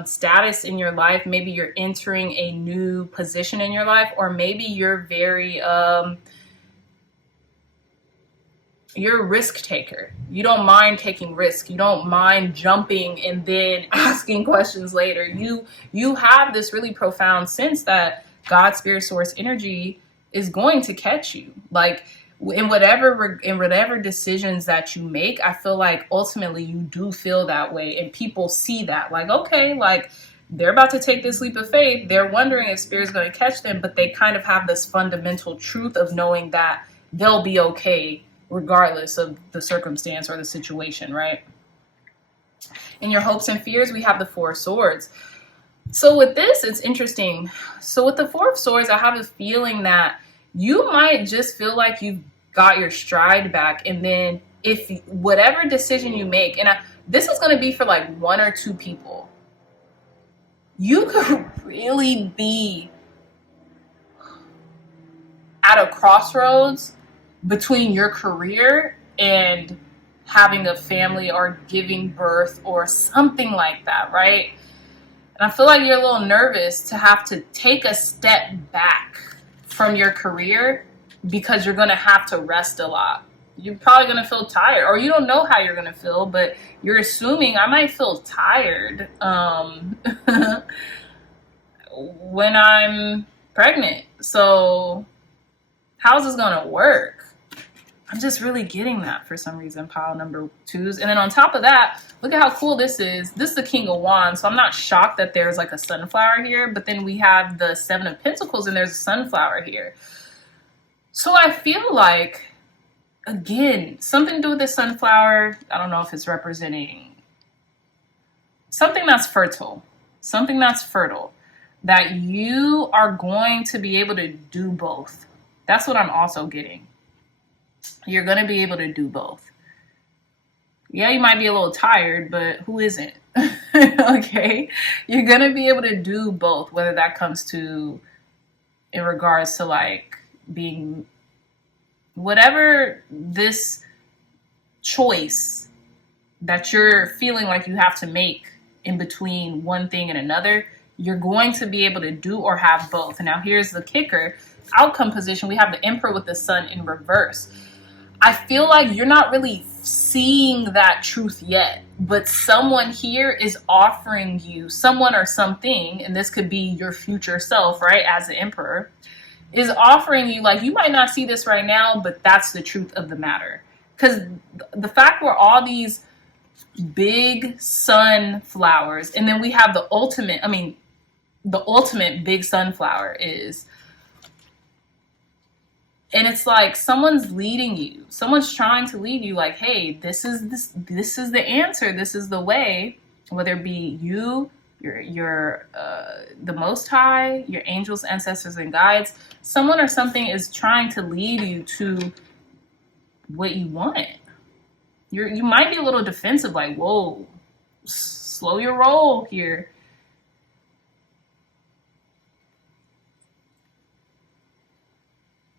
status in your life. Maybe you're entering a new position in your life, or maybe you're very you're a risk taker. You don't mind taking risk. You don't mind jumping and then asking questions later. You have this really profound sense that God, spirit, source, energy is going to catch you. Like in whatever decisions that you make, I feel like ultimately you do feel that way, and people see that. Like, okay, like they're about to take this leap of faith. They're wondering if spirit's going to catch them, but they kind of have this fundamental truth of knowing that they'll be okay regardless of the circumstance or the situation, right? In your hopes and fears, we have the Four of Swords. So with this, it's interesting. So with the Four of Swords, I have a feeling that you might just feel like you've got your stride back. And then if whatever decision you make, and this is going to be for like one or two people, you could really be at a crossroads between your career and having a family or giving birth or something like that, right? And I feel like you're a little nervous to have to take a step back from your career because you're going to have to rest a lot. You're probably going to feel tired, or you don't know how you're going to feel, but you're assuming I might feel tired when I'm pregnant. So how's this going to work? I'm just really getting that for some reason, pile number twos. And then on top of that, look at how cool this is. This is the King of Wands. So I'm not shocked that there's like a sunflower here, but then we have the Seven of Pentacles and there's a sunflower here. So I feel like, again, something to do with the sunflower. I don't know if it's representing something that's fertile, that you are going to be able to do both. That's what I'm also getting. You're going to be able to do both. Yeah, you might be a little tired, but who isn't? Okay? You're going to be able to do both, whether that comes to in regards to like being whatever this choice that you're feeling like you have to make in between one thing and another, you're going to be able to do or have both. And now here's the kicker. Outcome position, we have the Emperor with the Sun in reverse. I feel like you're not really seeing that truth yet, but someone here is offering you, someone or something, and this could be your future self, right, as the Emperor, is offering you, like, you might not see this right now, but that's the truth of the matter. Because the fact we're all these big sunflowers, and then we have the ultimate big sunflower is, and it's like someone's leading you. Someone's trying to lead you like, hey, this is the answer. This is the way, whether it be you, your the Most High, your angels, ancestors, and guides. Someone or something is trying to lead you to what you want. You might be a little defensive, like, whoa, slow your roll here.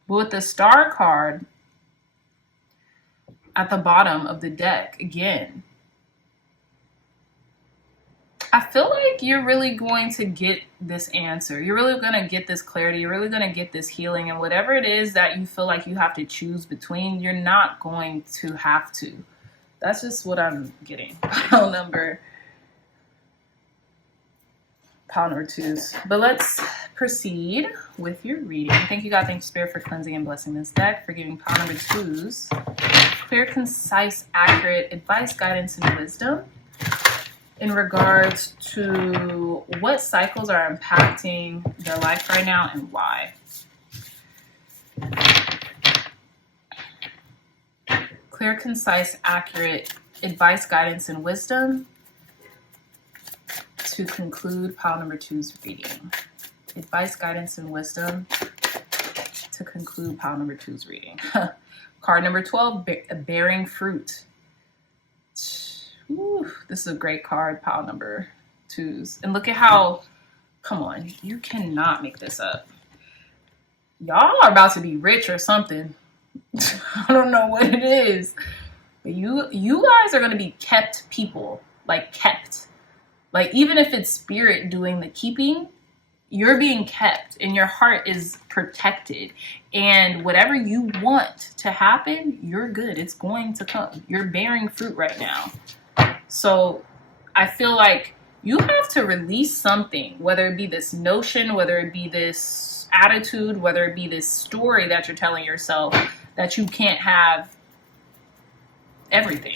But with the Star card at the bottom of the deck, again, I feel like you're really going to get this answer. You're really going to get this clarity. You're really going to get this healing. And whatever it is that you feel like you have to choose between, you're not going to have to. That's just what I'm getting. Pile number twos. But let's proceed with your reading. Thank you, God. Thank you, Spirit, for cleansing and blessing this deck, for giving pile number twos clear, concise, accurate advice, guidance, and wisdom. in regards to what cycles are impacting their life right now and why. Clear, concise, accurate advice, guidance, and wisdom to conclude pile number 2's reading. Advice, guidance, and wisdom to conclude pile number 2's reading. Card number 12, bearing fruit. Ooh, this is a great card, pile number 2's. And look at how, come on, you cannot make this up. Y'all are about to be rich or something. I don't know what it is. But you guys are going to be kept people. Like kept. Like even if it's spirit doing the keeping, you're being kept and your heart is protected. And whatever you want to happen, you're good. It's going to come. You're bearing fruit right now. So I feel like you have to release something, whether it be this notion, whether it be this attitude, whether it be this story that you're telling yourself that you can't have everything.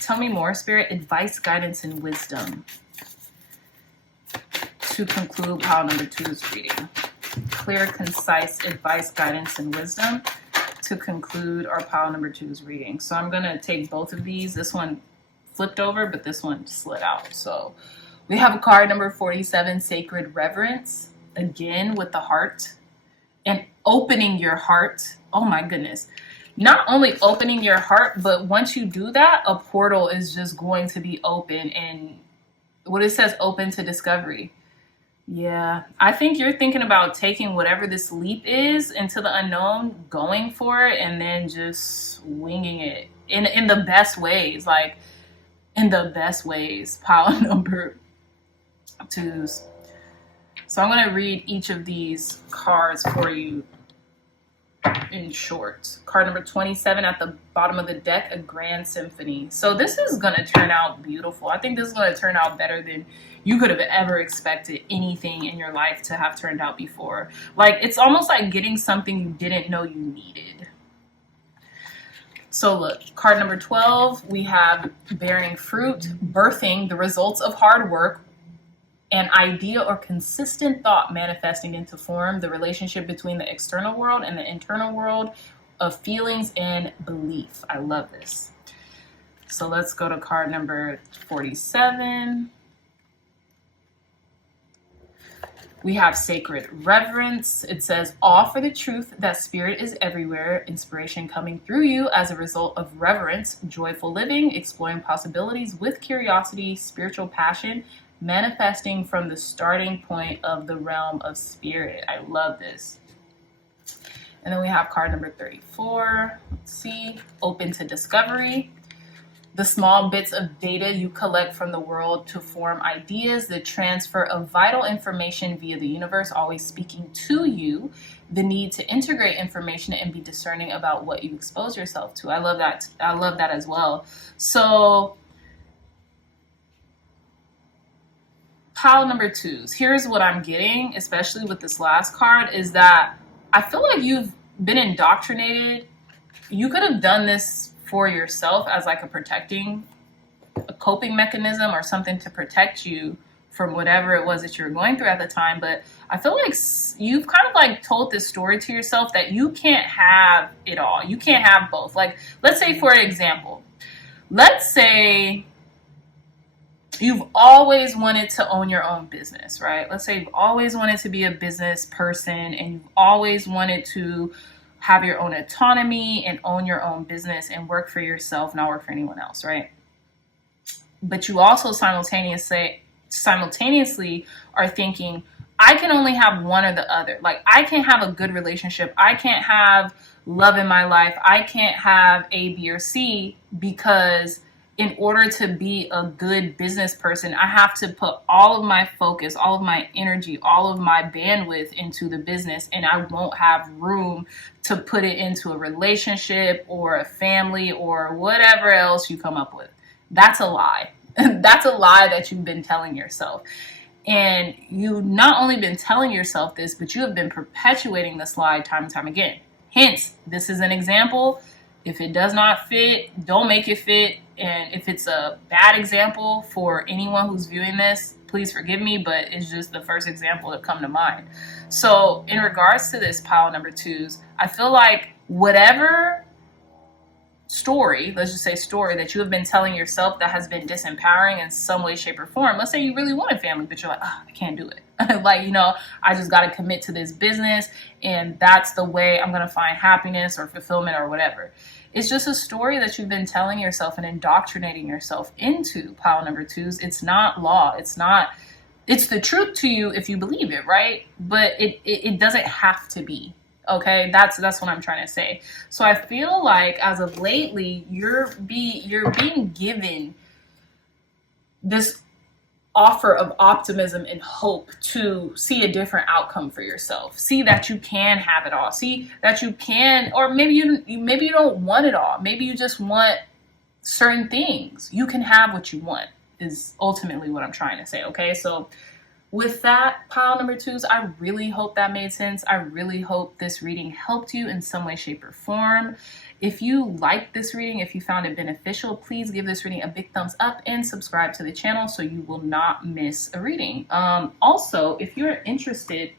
Tell me more, Spirit. Advice, guidance, and wisdom to conclude pile number 2's reading. Clear, concise advice, guidance, and wisdom to conclude our pile number 2's reading. So I'm going to take both of these. This one flipped over, but this one slid out. So we have a card number 47, Sacred Reverence, again with the heart and opening your heart. Oh my goodness. Not only opening your heart, but once you do that, a portal is just going to be open. And what it says, open to discovery. Yeah, I think you're thinking about taking whatever this leap is into the unknown, going for it, and then just winging it in the best ways, like in the best ways. Pile number 2's. So I'm going to read each of these cards for you in short. Card number 27 at the bottom of the deck, a grand symphony. So this is going to turn out beautiful. I think this is going to turn out better than you could have ever expected anything in your life to have turned out before. Like, it's almost like getting something you didn't know you needed. So look, card number 12, we have bearing fruit, birthing the results of hard work, an idea or consistent thought manifesting into form, the relationship between the external world and the internal world of feelings and belief. I love this. So let's go to card number 47. We have Sacred Reverence. It says, awe for the truth that spirit is everywhere, inspiration coming through you as a result of reverence, joyful living, exploring possibilities with curiosity, spiritual passion, manifesting from the starting point of the realm of spirit. I love this. And then we have card number 34. Let's see. Open to discovery. The small bits of data you collect from the world to form ideas, the transfer of vital information via the universe, always speaking to you, the need to integrate information and be discerning about what you expose yourself to. I love that. I love that as well. So pile number 2's. Here's what I'm getting, especially with this last card, is that I feel like you've been indoctrinated. You could have done this for yourself as like a coping mechanism or something to protect you from whatever it was that you were going through at the time. But I feel like you've kind of like told this story to yourself that you can't have it all. You can't have both. Like, let's say, for example, let's say you've always wanted to own your own business, right? Let's say you've always wanted to be a business person and you've always wanted to have your own autonomy and own your own business and work for yourself, not work for anyone else, right? But you also simultaneously are thinking, I can only have one or the other. Like, I can't have a good relationship. I can't have love in my life. I can't have A, B, or C, because in order to be a good business person, I have to put all of my focus, all of my energy, all of my bandwidth into the business, and I won't have room to put it into a relationship or a family or whatever else you come up with. That's a lie. That's a lie that you've been telling yourself. And you've not only been telling yourself this, but you have been perpetuating this lie time and time again. Hence, this is an example. If it does not fit, don't make it fit. And if it's a bad example for anyone who's viewing this, please forgive me, but it's just the first example that come to mind. So in regards to this pile number 2s, I feel like whatever story, let's just say story, that you have been telling yourself that has been disempowering in some way, shape, or form. Let's say you really want a family, but you're like, oh, I can't do it. Like, I just got to commit to this business, and that's the way I'm going to find happiness or fulfillment or whatever. It's just a story that you've been telling yourself and indoctrinating yourself into, pile number 2s. It's not law. It's the truth to you if you believe it, right? But it doesn't have to be. Okay, that's what I'm trying to say. So I feel like as of lately, you're being given this offer of optimism and hope to see a different outcome for yourself. See that you can have it all. See that you can, or maybe you don't want it all. Maybe you just want certain things. You can have what you want is ultimately what I'm trying to say. Okay, so with that, pile number 2s, I really hope that made sense. I really hope this reading helped you in some way, shape, or form. If you liked this reading, if you found it beneficial, please give this reading a big thumbs up and subscribe to the channel so you will not miss a reading. Also, if you're interested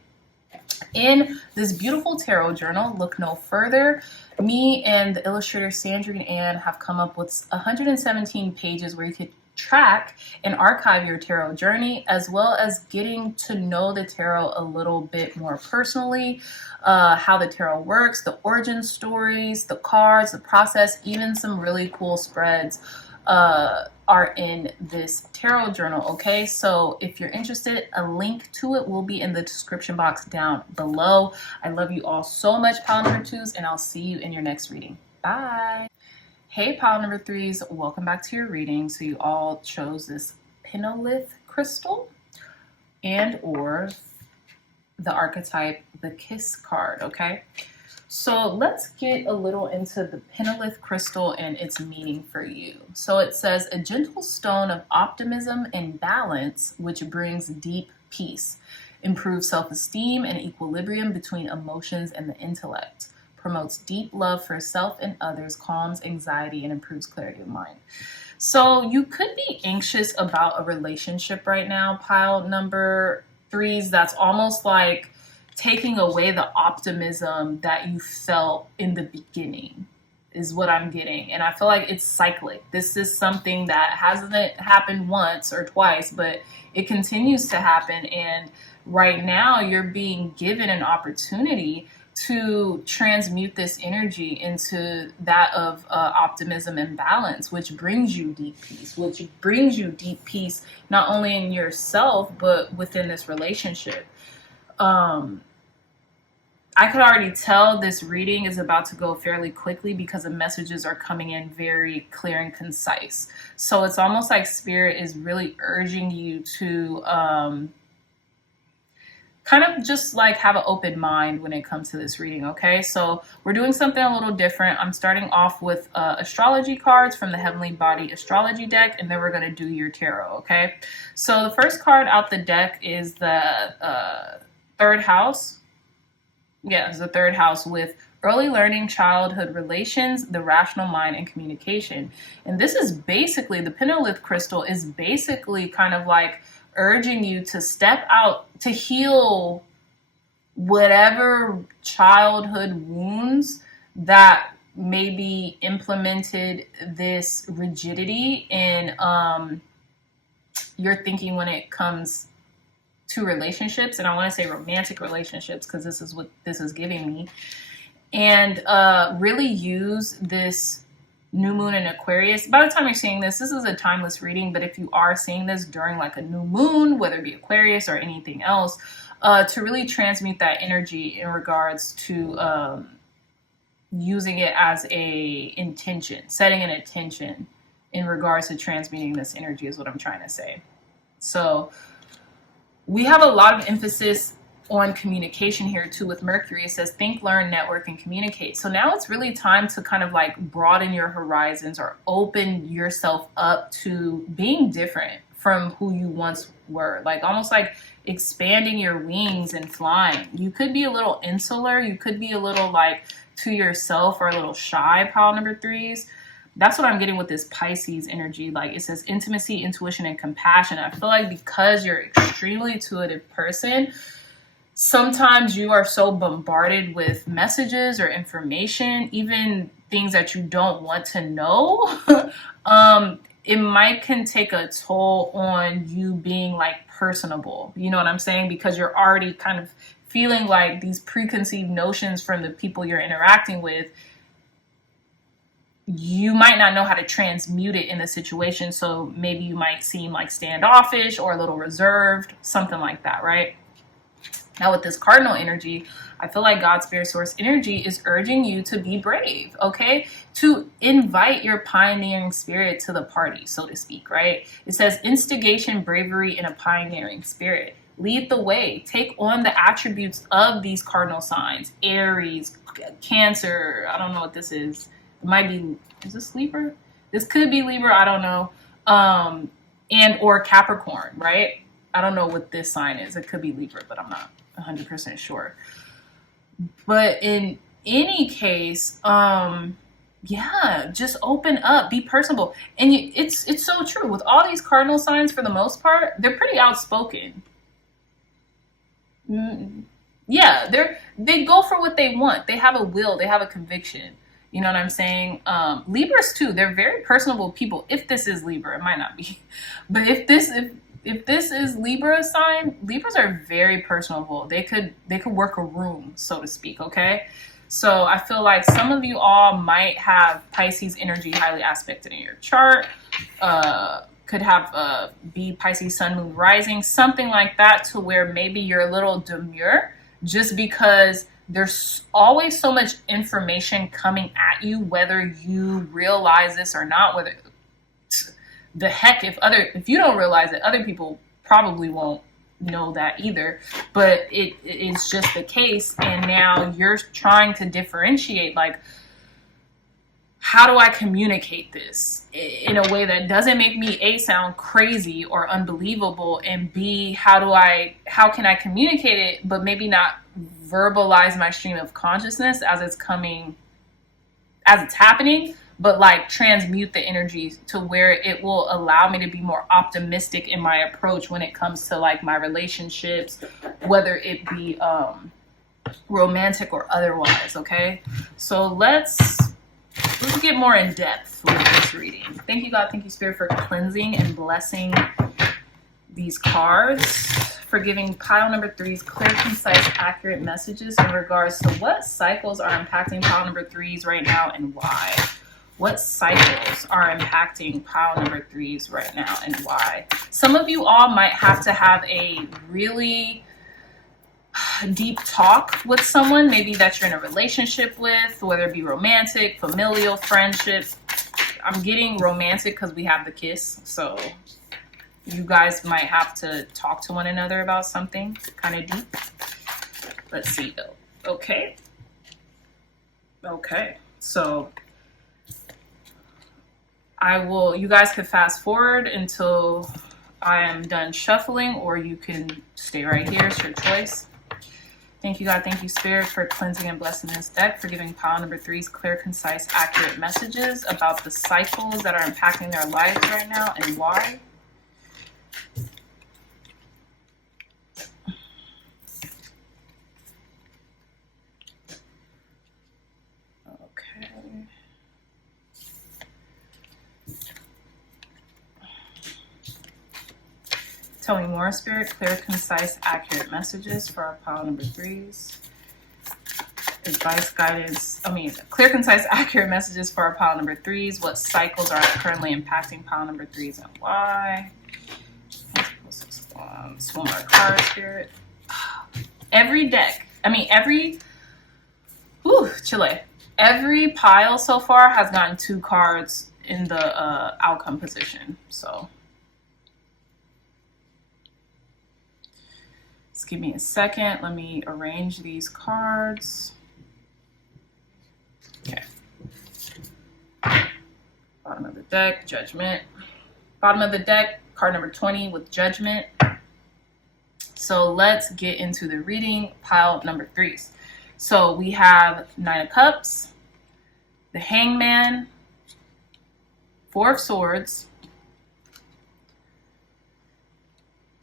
in this beautiful tarot journal, look no further. Me and the illustrator Sandrine Ann have come up with 117 pages where you could track and archive your tarot journey, as well as getting to know the tarot a little bit more personally, how the tarot works, the origin stories, the cards, the process, even some really cool spreads are in this tarot journal. Okay, so if you're interested, a link to it will be in the description box down below. I love you all so much, pile number 2s, and I'll see you in your next reading. Bye. Hey, pile number 3s, welcome back to your reading. So you all chose this pinolith crystal and or the archetype, the Kiss card, okay? So let's get a little into the pinolith crystal and its meaning for you. So it says, a gentle stone of optimism and balance, which brings deep peace, improves self-esteem and equilibrium between emotions and the intellect, promotes deep love for self and others, calms anxiety, and improves clarity of mind. So you could be anxious about a relationship right now, pile number 3s. That's almost like taking away the optimism that you felt in the beginning is what I'm getting. And I feel like it's cyclic. This is something that hasn't happened once or twice, but it continues to happen. And right now you're being given an opportunity to transmute this energy into that of optimism and balance, which brings you deep peace, not only in yourself, but within this relationship. I could already tell this reading is about to go fairly quickly because the messages are coming in very clear and concise. So it's almost like Spirit is really urging you to kind of just like have an open mind when it comes to this reading, okay? So we're doing something a little different. I'm starting off with astrology cards from the Heavenly Body Astrology deck, and then we're going to do your tarot, okay? So the first card out the deck is the third house. Yeah, it's the third house with early learning, childhood relations, the rational mind, and communication. And this is basically, the pinolith crystal is basically kind of like urging you to step out to heal whatever childhood wounds that maybe implemented this rigidity in your thinking when it comes to relationships. And I want to say romantic relationships because this is what this is giving me. And really use this new moon in Aquarius. By the time you're seeing this is a timeless reading, but if you are seeing this during like a new moon, whether it be Aquarius or anything else, to really transmute that energy in regards to using it as a intention, setting an intention in regards to transmuting this energy is what I'm trying to say. So we have a lot of emphasis on communication here too with Mercury. It says think, learn, network, and communicate. So now it's really time to kind of like broaden your horizons or open yourself up to being different from who you once were, like almost like expanding your wings and flying. You could be a little insular. You could be a little like to yourself are a little shy, pile number threes. That's what I'm getting with this Pisces energy. Like it says intimacy, intuition, and compassion. I feel like because you're an extremely intuitive person, sometimes you are so bombarded with messages or information, even things that you don't want to know. It might can take a toll on you being like personable. You know what I'm saying? Because you're already kind of feeling like these preconceived notions from the people you're interacting with. You might not know how to transmute it in the situation. So maybe you might seem like standoffish or a little reserved, something like that, right? Now with this cardinal energy, I feel like God's spirit source energy is urging you to be brave, okay? To invite your pioneering spirit to the party, so to speak, right? It says instigation, bravery, and a pioneering spirit. Lead the way. Take on the attributes of these cardinal signs. Aries, Cancer, I don't know what this is. It might be, is this Libra? This could be Libra, I don't know. And or Capricorn, right? I don't know what this sign is. It could be Libra, but I'm not 100% sure. But in any case, yeah, just open up, be personable. And it's so true. With all these cardinal signs, for the most part, they're pretty outspoken. Yeah, they go for what they want. They have a will, they have a conviction. You know what I'm saying? Libras too, they're very personable people. If this is Libra, it might not be. But if this is Libra sign, Libras are very personable. They could work a room, so to speak, okay? So I feel like some of you all might have Pisces energy highly aspected in your chart. Could have be Pisces sun, moon, rising, something like that, to where maybe you're a little demure just because there's always so much information coming at you, whether you realize this or not, whether the heck if you don't realize it, other people probably won't know that either, but it's just the case. And now you're trying to differentiate, like, how do I communicate this in a way that doesn't make me A, sound crazy or unbelievable, and B, how can I communicate it but maybe not verbalize my stream of consciousness as it's happening, but like transmute the energy to where it will allow me to be more optimistic in my approach when it comes to like my relationships, whether it be romantic or otherwise. Okay, so let's get more in depth with this reading. Thank you, God. Thank you, Spirit, for cleansing and blessing these cards, for giving pile number threes clear, concise, accurate messages in regards to what cycles are impacting pile number threes right now and why. What cycles are impacting pile number threes right now and why? Some of you all might have to have a really deep talk with someone, maybe that you're in a relationship with, whether it be romantic, familial, friendship. I'm getting romantic because we have the kiss, so you guys might have to talk to one another about something kind of deep. Let's see though. Okay, so you guys could fast forward until I am done shuffling, or you can stay right here. It's your choice. Thank you, God. Thank you, Spirit, for cleansing and blessing this deck, for giving pile number threes clear, concise, accurate messages about the cycles that are impacting their lives right now and why. Okay. Tell me more, Spirit. Clear, concise, accurate messages for our pile number threes. Advice, guidance. Clear, concise, accurate messages for our pile number threes. What cycles are currently impacting pile number threes and why? One more card, Spirit. Every pile so far has gotten 2 cards in the outcome position. So just give me a second. Let me arrange these cards. Okay. Bottom of the deck, Judgment. Bottom of the deck, card number 20 with Judgment. So let's get into the reading, pile number threes. So we have Nine of Cups, the Hangman, Four of Swords,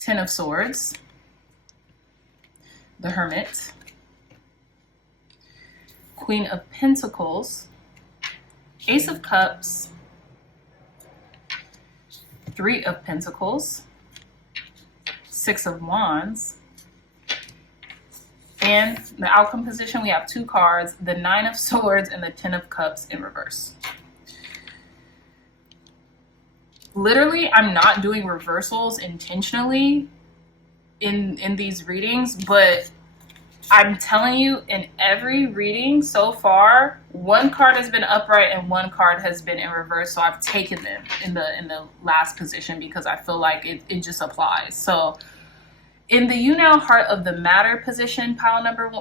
Ten of Swords, the Hermit, Queen of Pentacles, Ace of Cups, Three of Pentacles, Six of Wands, and the outcome position, we have two cards, the Nine of Swords and the Ten of Cups in reverse. Literally, I'm not doing reversals intentionally in these readings, but I'm telling you, in every reading so far, one card has been upright and one card has been in reverse. So I've taken them in the last position because I feel like it just applies. So in the You Now Heart of the Matter position, pile number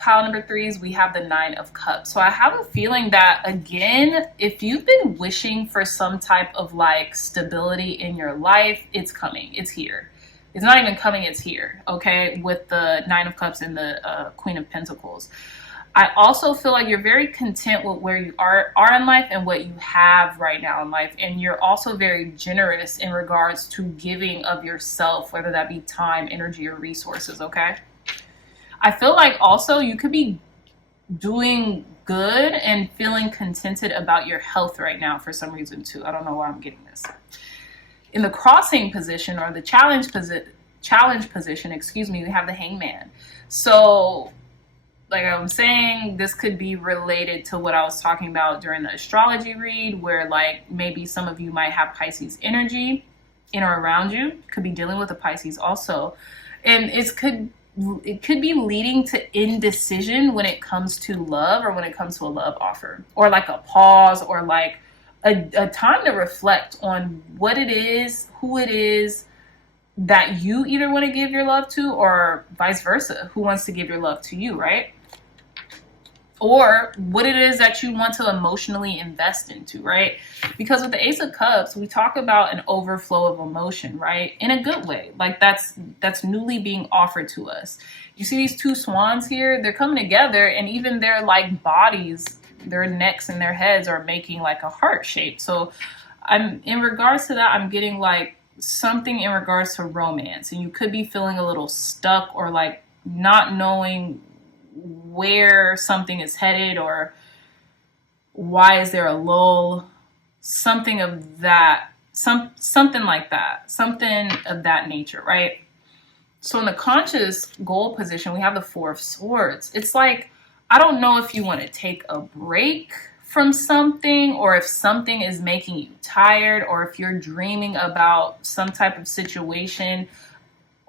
3s, we have the Nine of Cups. So I have a feeling that, again, if you've been wishing for some type of like stability in your life, it's coming. It's here. It's not even coming, it's here, okay, with the Nine of Cups and the Queen of Pentacles. I also feel like you're very content with where you are in life and what you have right now in life. And you're also very generous in regards to giving of yourself, whether that be time, energy, or resources, okay? I feel like also you could be doing good and feeling contented about your health right now for some reason too. I don't know why I'm getting this. In the crossing position, or the challenge position, excuse me, we have the Hangman. So like I was saying, this could be related to what I was talking about during the astrology read, where like maybe some of you might have Pisces energy in or around you. Could be dealing with a Pisces also. And it could be leading to indecision when it comes to love, or when it comes to a love offer, or like a pause, or like a time to reflect on what it is, who it is that you either want to give your love to, or vice versa, who wants to give your love to you, right? Or what it is that you want to emotionally invest into, right? Because with the Ace of Cups, we talk about an overflow of emotion, right? In a good way. Like that's newly being offered to us. You see these two swans here, they're coming together, and even their like bodies, their necks and their heads are making like a heart shape. So I'm in regards to that, I'm getting like something in regards to romance, and you could be feeling a little stuck, or like not knowing where something is headed, or why is there a lull, something of that, something like that, something of that nature, right? So in the conscious goal position, we have the Four of Swords. It's like, I don't know if you want to take a break from something, or if something is making you tired, or if you're dreaming about some type of situation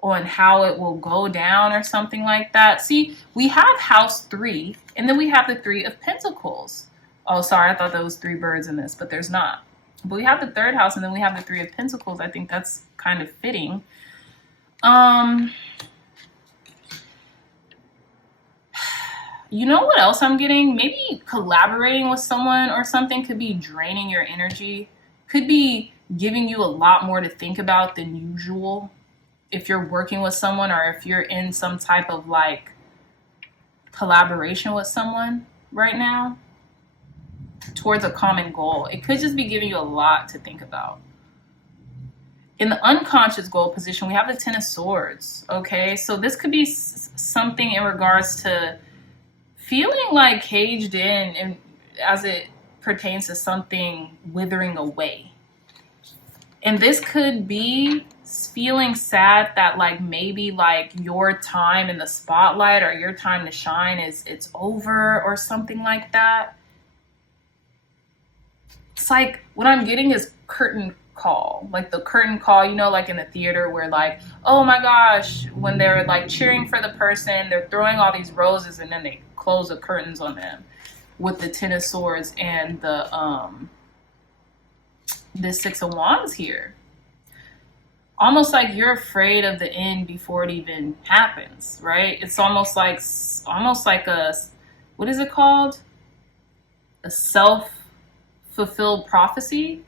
on how it will go down or something like that. See, we have house 3, and then we have the Three of Pentacles. Oh, sorry, I thought there was 3 birds in this, but there's not. But we have the 3rd house, and then we have the Three of Pentacles. I think that's kind of fitting. You know what else I'm getting? Maybe collaborating with someone or something could be draining your energy. Could be giving you a lot more to think about than usual. If you're working with someone, or if you're in some type of like collaboration with someone right now towards a common goal, it could just be giving you a lot to think about. In the unconscious goal position, we have the Ten of Swords. Okay, so this could be something in regards to feeling like caged in, and as it pertains to something withering away. And this could be feeling sad that like maybe like your time in the spotlight, or your time to shine it's over, or something like that. It's like what I'm getting is curtain call, like the curtain call, you know, like in the theater where like, oh my gosh, when they're like cheering for the person, they're throwing all these roses, and then they close the curtains on them with the Ten of Swords and the Six of Wands here. Almost like you're afraid of the end before it even happens, right? It's almost like a, what is it called? A self-fulfilled prophecy.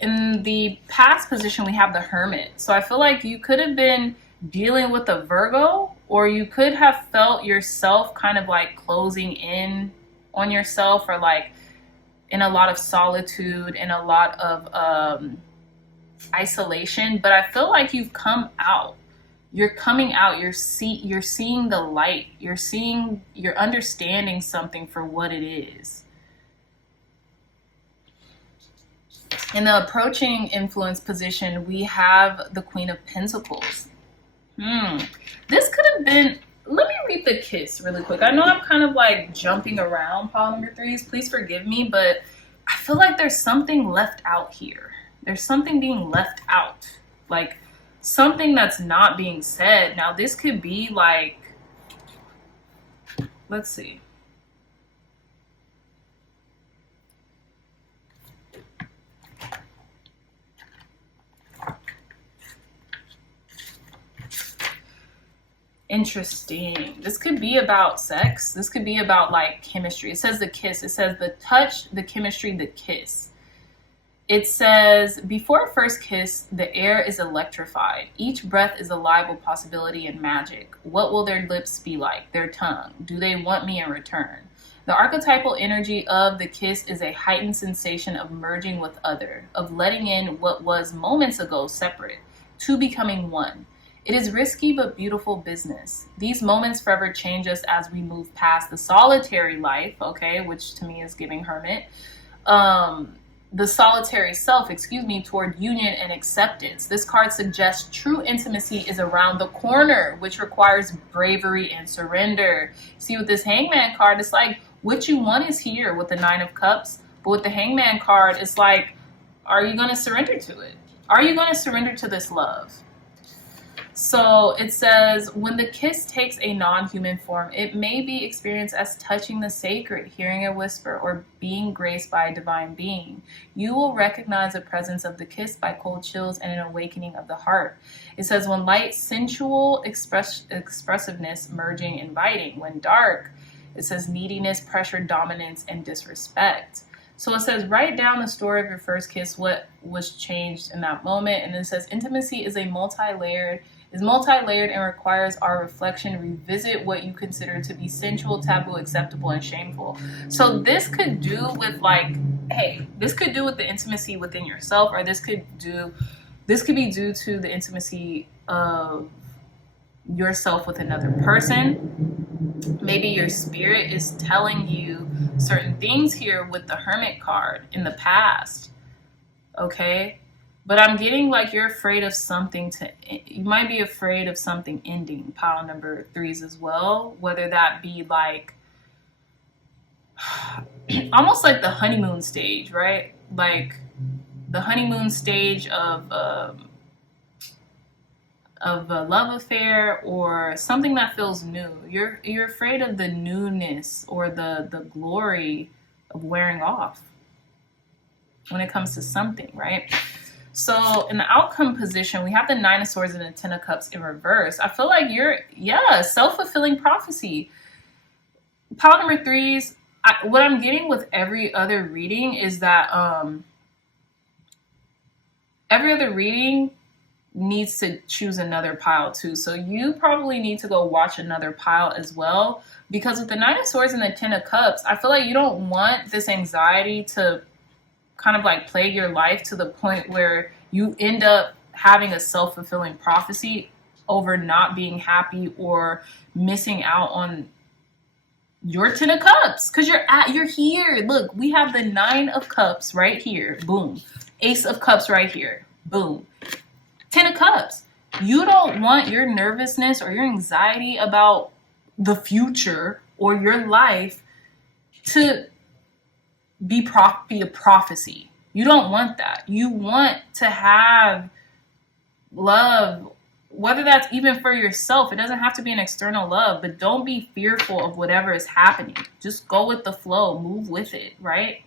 In the past position, we have the Hermit. So I feel like you could have been dealing with a Virgo, or you could have felt yourself kind of like closing in on yourself, or like in a lot of solitude and a lot of isolation. But I feel like you've come out. You're coming out. You're seeing the light. You're understanding something for what it is. In the approaching influence position, we have the Queen of Pentacles. This could have been, let me read the kiss really quick. I know I'm kind of like jumping around pile number 3s. Please forgive me, but I feel like there's something left out here. There's something being left out. Like something that's not being said. Now this could be like, let's see. Interesting. This could be about sex. This could be about like chemistry. It says the kiss. It says the touch, the chemistry, the kiss. It says, before a first kiss, the air is electrified. Each breath is a liable possibility and magic. What will their lips be like? Their tongue? Do they want me in return? The archetypal energy of the kiss is a heightened sensation of merging with other, of letting in what was moments ago separate, to becoming one. It is risky but beautiful business. These moments forever change us as we move past the solitary life, okay, which to me is giving hermit, the solitary self, toward union and acceptance. This card suggests true intimacy is around the corner, which requires bravery and surrender. See, with this Hangman card, it's like what you want is here with the 9 of Cups, but with the Hangman card, it's like, are you going to surrender to it? Are you going to surrender to this love? So it says, when the kiss takes a non-human form, it may be experienced as touching the sacred, hearing a whisper, or being graced by a divine being. You will recognize the presence of the kiss by cold chills and an awakening of the heart. It says, when light, sensual expressiveness, merging, inviting. When dark, it says neediness, pressure, dominance, and disrespect. So it says, write down the story of your first kiss, what was changed in that moment. And it says, intimacy is multi-layered and requires our reflection. Revisit what you consider to be sensual, taboo, acceptable, and shameful. So this could do with like, hey, this could do with the intimacy within yourself, or this could be due to the intimacy of yourself with another person. Maybe your spirit is telling you certain things here with the Hermit card in the past. Okay? But I'm getting like you're afraid of something you might be afraid of something ending, pile number 3s as well. Whether that be like, almost like the honeymoon stage, right? Like the honeymoon stage of a love affair, or something that feels new. You're afraid of the newness or the glory of wearing off when it comes to something, right? So in the outcome position, we have the 9 of Swords and the 10 of Cups in reverse. I feel like self-fulfilling prophecy. Pile number 3s, what I'm getting with every other reading is that every other reading needs to choose another pile too. So you probably need to go watch another pile as well, because with the 9 of Swords and the 10 of Cups, I feel like you don't want this anxiety to kind of like plague your life to the point where you end up having a self-fulfilling prophecy over not being happy or missing out on your 10 of Cups, because you're here. Look, we have the 9 of Cups right here. Boom. Ace of Cups right here. Boom. 10 of Cups. You don't want your nervousness or your anxiety about the future or your life to be a prophecy. You don't want that. You want to have love, whether that's even for yourself. It doesn't have to be an external love, but don't be fearful of whatever is happening. Just go with the flow, move with it, right?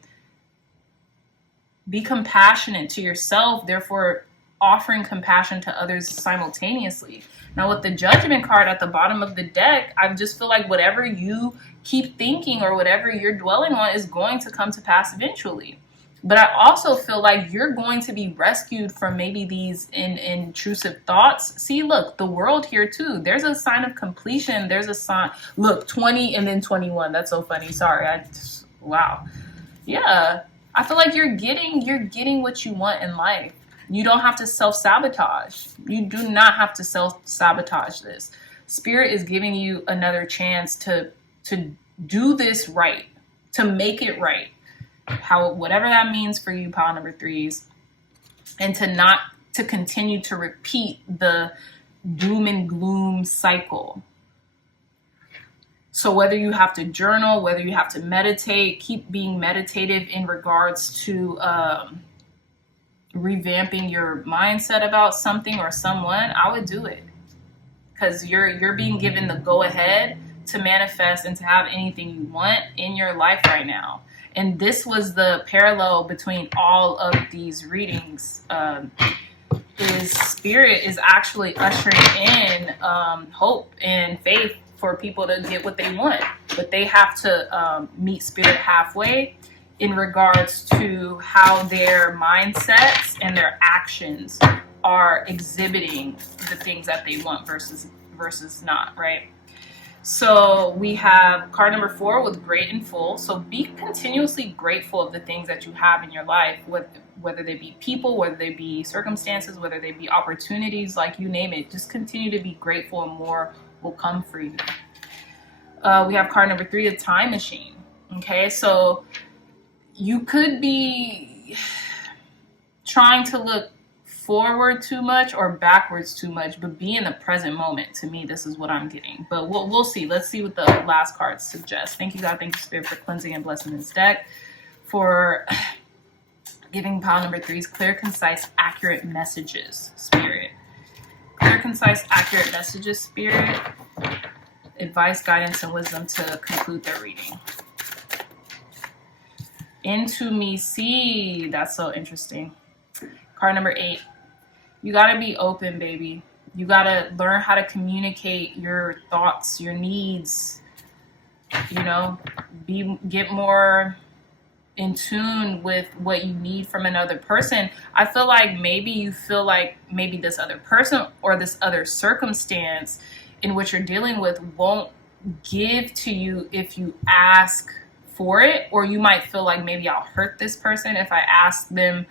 Be compassionate to yourself, therefore offering compassion to others simultaneously. Now with the Judgment card at the bottom of the deck, I just feel like whatever you keep thinking or whatever you're dwelling on is going to come to pass eventually. But I also feel like you're going to be rescued from maybe these intrusive thoughts. See, look, the world here too. There's a sign of completion. There's a sign. Look, 20 and then 21. That's so funny. Sorry. Wow. Yeah. I feel like you're getting what you want in life. You don't have to self-sabotage. You do not have to self-sabotage this. Spirit is giving you another chance to do this right, to make it right. Whatever that means for you, pile number threes, and to continue to repeat the doom and gloom cycle. So whether you have to journal, whether you have to meditate, keep being meditative in regards to revamping your mindset about something or someone, I would do it, because you're being given the go ahead to manifest and to have anything you want in your life right now. And this was the parallel between all of these readings. Is Spirit is actually ushering in hope and faith for people to get what they want. But they have to meet Spirit halfway in regards to how their mindsets and their actions are exhibiting the things that they want versus not, right? So we have card number 4 with great and full. So be continuously grateful of the things that you have in your life, whether they be people, whether they be circumstances, whether they be opportunities, like you name it. Just continue to be grateful and more will come for you. We have card number 3, a time machine. Okay, so you could be trying to look forward too much or backwards too much, but be in the present moment. To me, this is what I'm getting, but we'll see. Let's see what the last cards suggest. Thank you, God. Thank you, Spirit, for cleansing and blessing this deck, for giving pile number 3's clear, concise, accurate messages. Spirit, clear, concise, accurate messages. Spirit, advice, guidance, and wisdom to conclude their reading. Into me, see. That's so interesting. Card number 8. You got to be open, baby. You got to learn how to communicate your thoughts, your needs. You know, get more in tune with what you need from another person. I feel like maybe you feel like maybe this other person or this other circumstance in which you're dealing with won't give to you if you ask for it, or you might feel like maybe I'll hurt this person if I ask them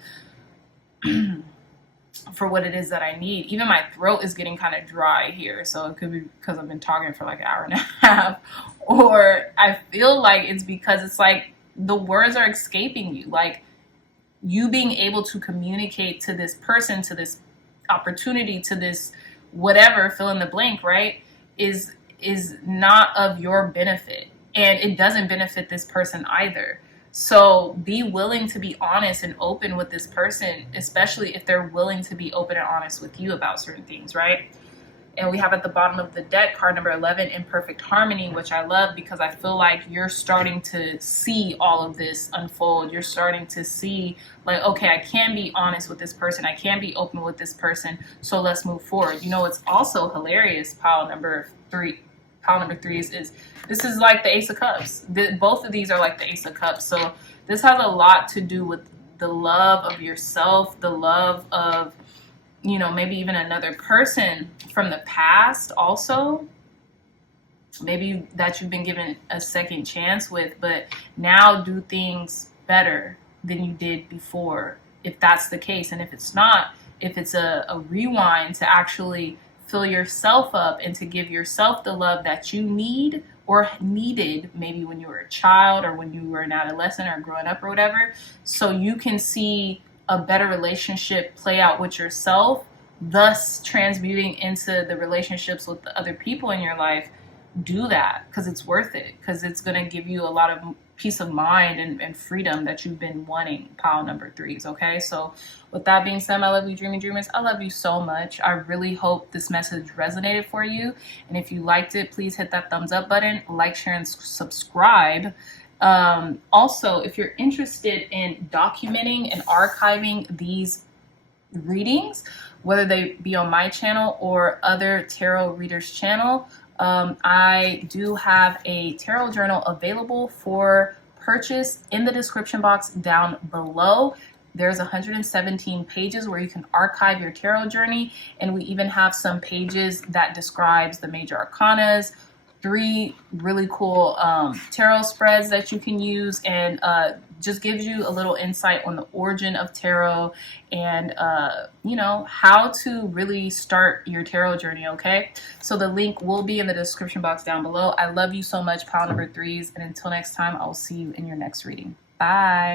for what it is that I need. Even my throat is getting kind of dry here, so it could be because I've been talking for like an hour and a half, or I feel like it's because it's like the words are escaping you. Like, you being able to communicate to this person, to this opportunity, to this whatever, fill in the blank, right, is not of your benefit, and it doesn't benefit this person either. So be willing to be honest and open with this person, especially if they're willing to be open and honest with you about certain things, right? And we have at the bottom of the deck card number 11, imperfect harmony, which I love because I feel like you're starting to see all of this unfold. You're starting to see like, okay, I can be honest with this person. I can be open with this person. So let's move forward. You know, it's also hilarious. Pile number 3 is this is like the Ace of Cups. Both of these are like the Ace of Cups. So this has a lot to do with the love of yourself, the love of, you know, maybe even another person from the past also, maybe that you've been given a second chance with, but now do things better than you did before, if that's the case. And if it's not, if it's a rewind to actually fill yourself up and to give yourself the love that you need or needed maybe when you were a child or when you were an adolescent or growing up or whatever, so you can see a better relationship play out with yourself, thus transmuting into the relationships with the other people in your life. Do that, because it's worth it, because it's going to give you a lot of peace of mind and freedom that you've been wanting, pile number 3s. Okay, so with that being said, I love you, dreamy dreamers. I love you so much. I really hope this message resonated for you, and if you liked it, please hit that thumbs up button, like, share, and subscribe. Also, if you're interested in documenting and archiving these readings, whether they be on my channel or other tarot readers' channel, I do have a tarot journal available for purchase in the description box down below. There's 117 pages where you can archive your tarot journey, and we even have some pages that describes the major arcanas, 3 really cool tarot spreads that you can use, and just gives you a little insight on the origin of tarot and you know, how to really start your tarot journey. Okay, so the link will be in the description box down below. I love you so much, pile number 3s, and until next time, I will see you in your next reading. Bye.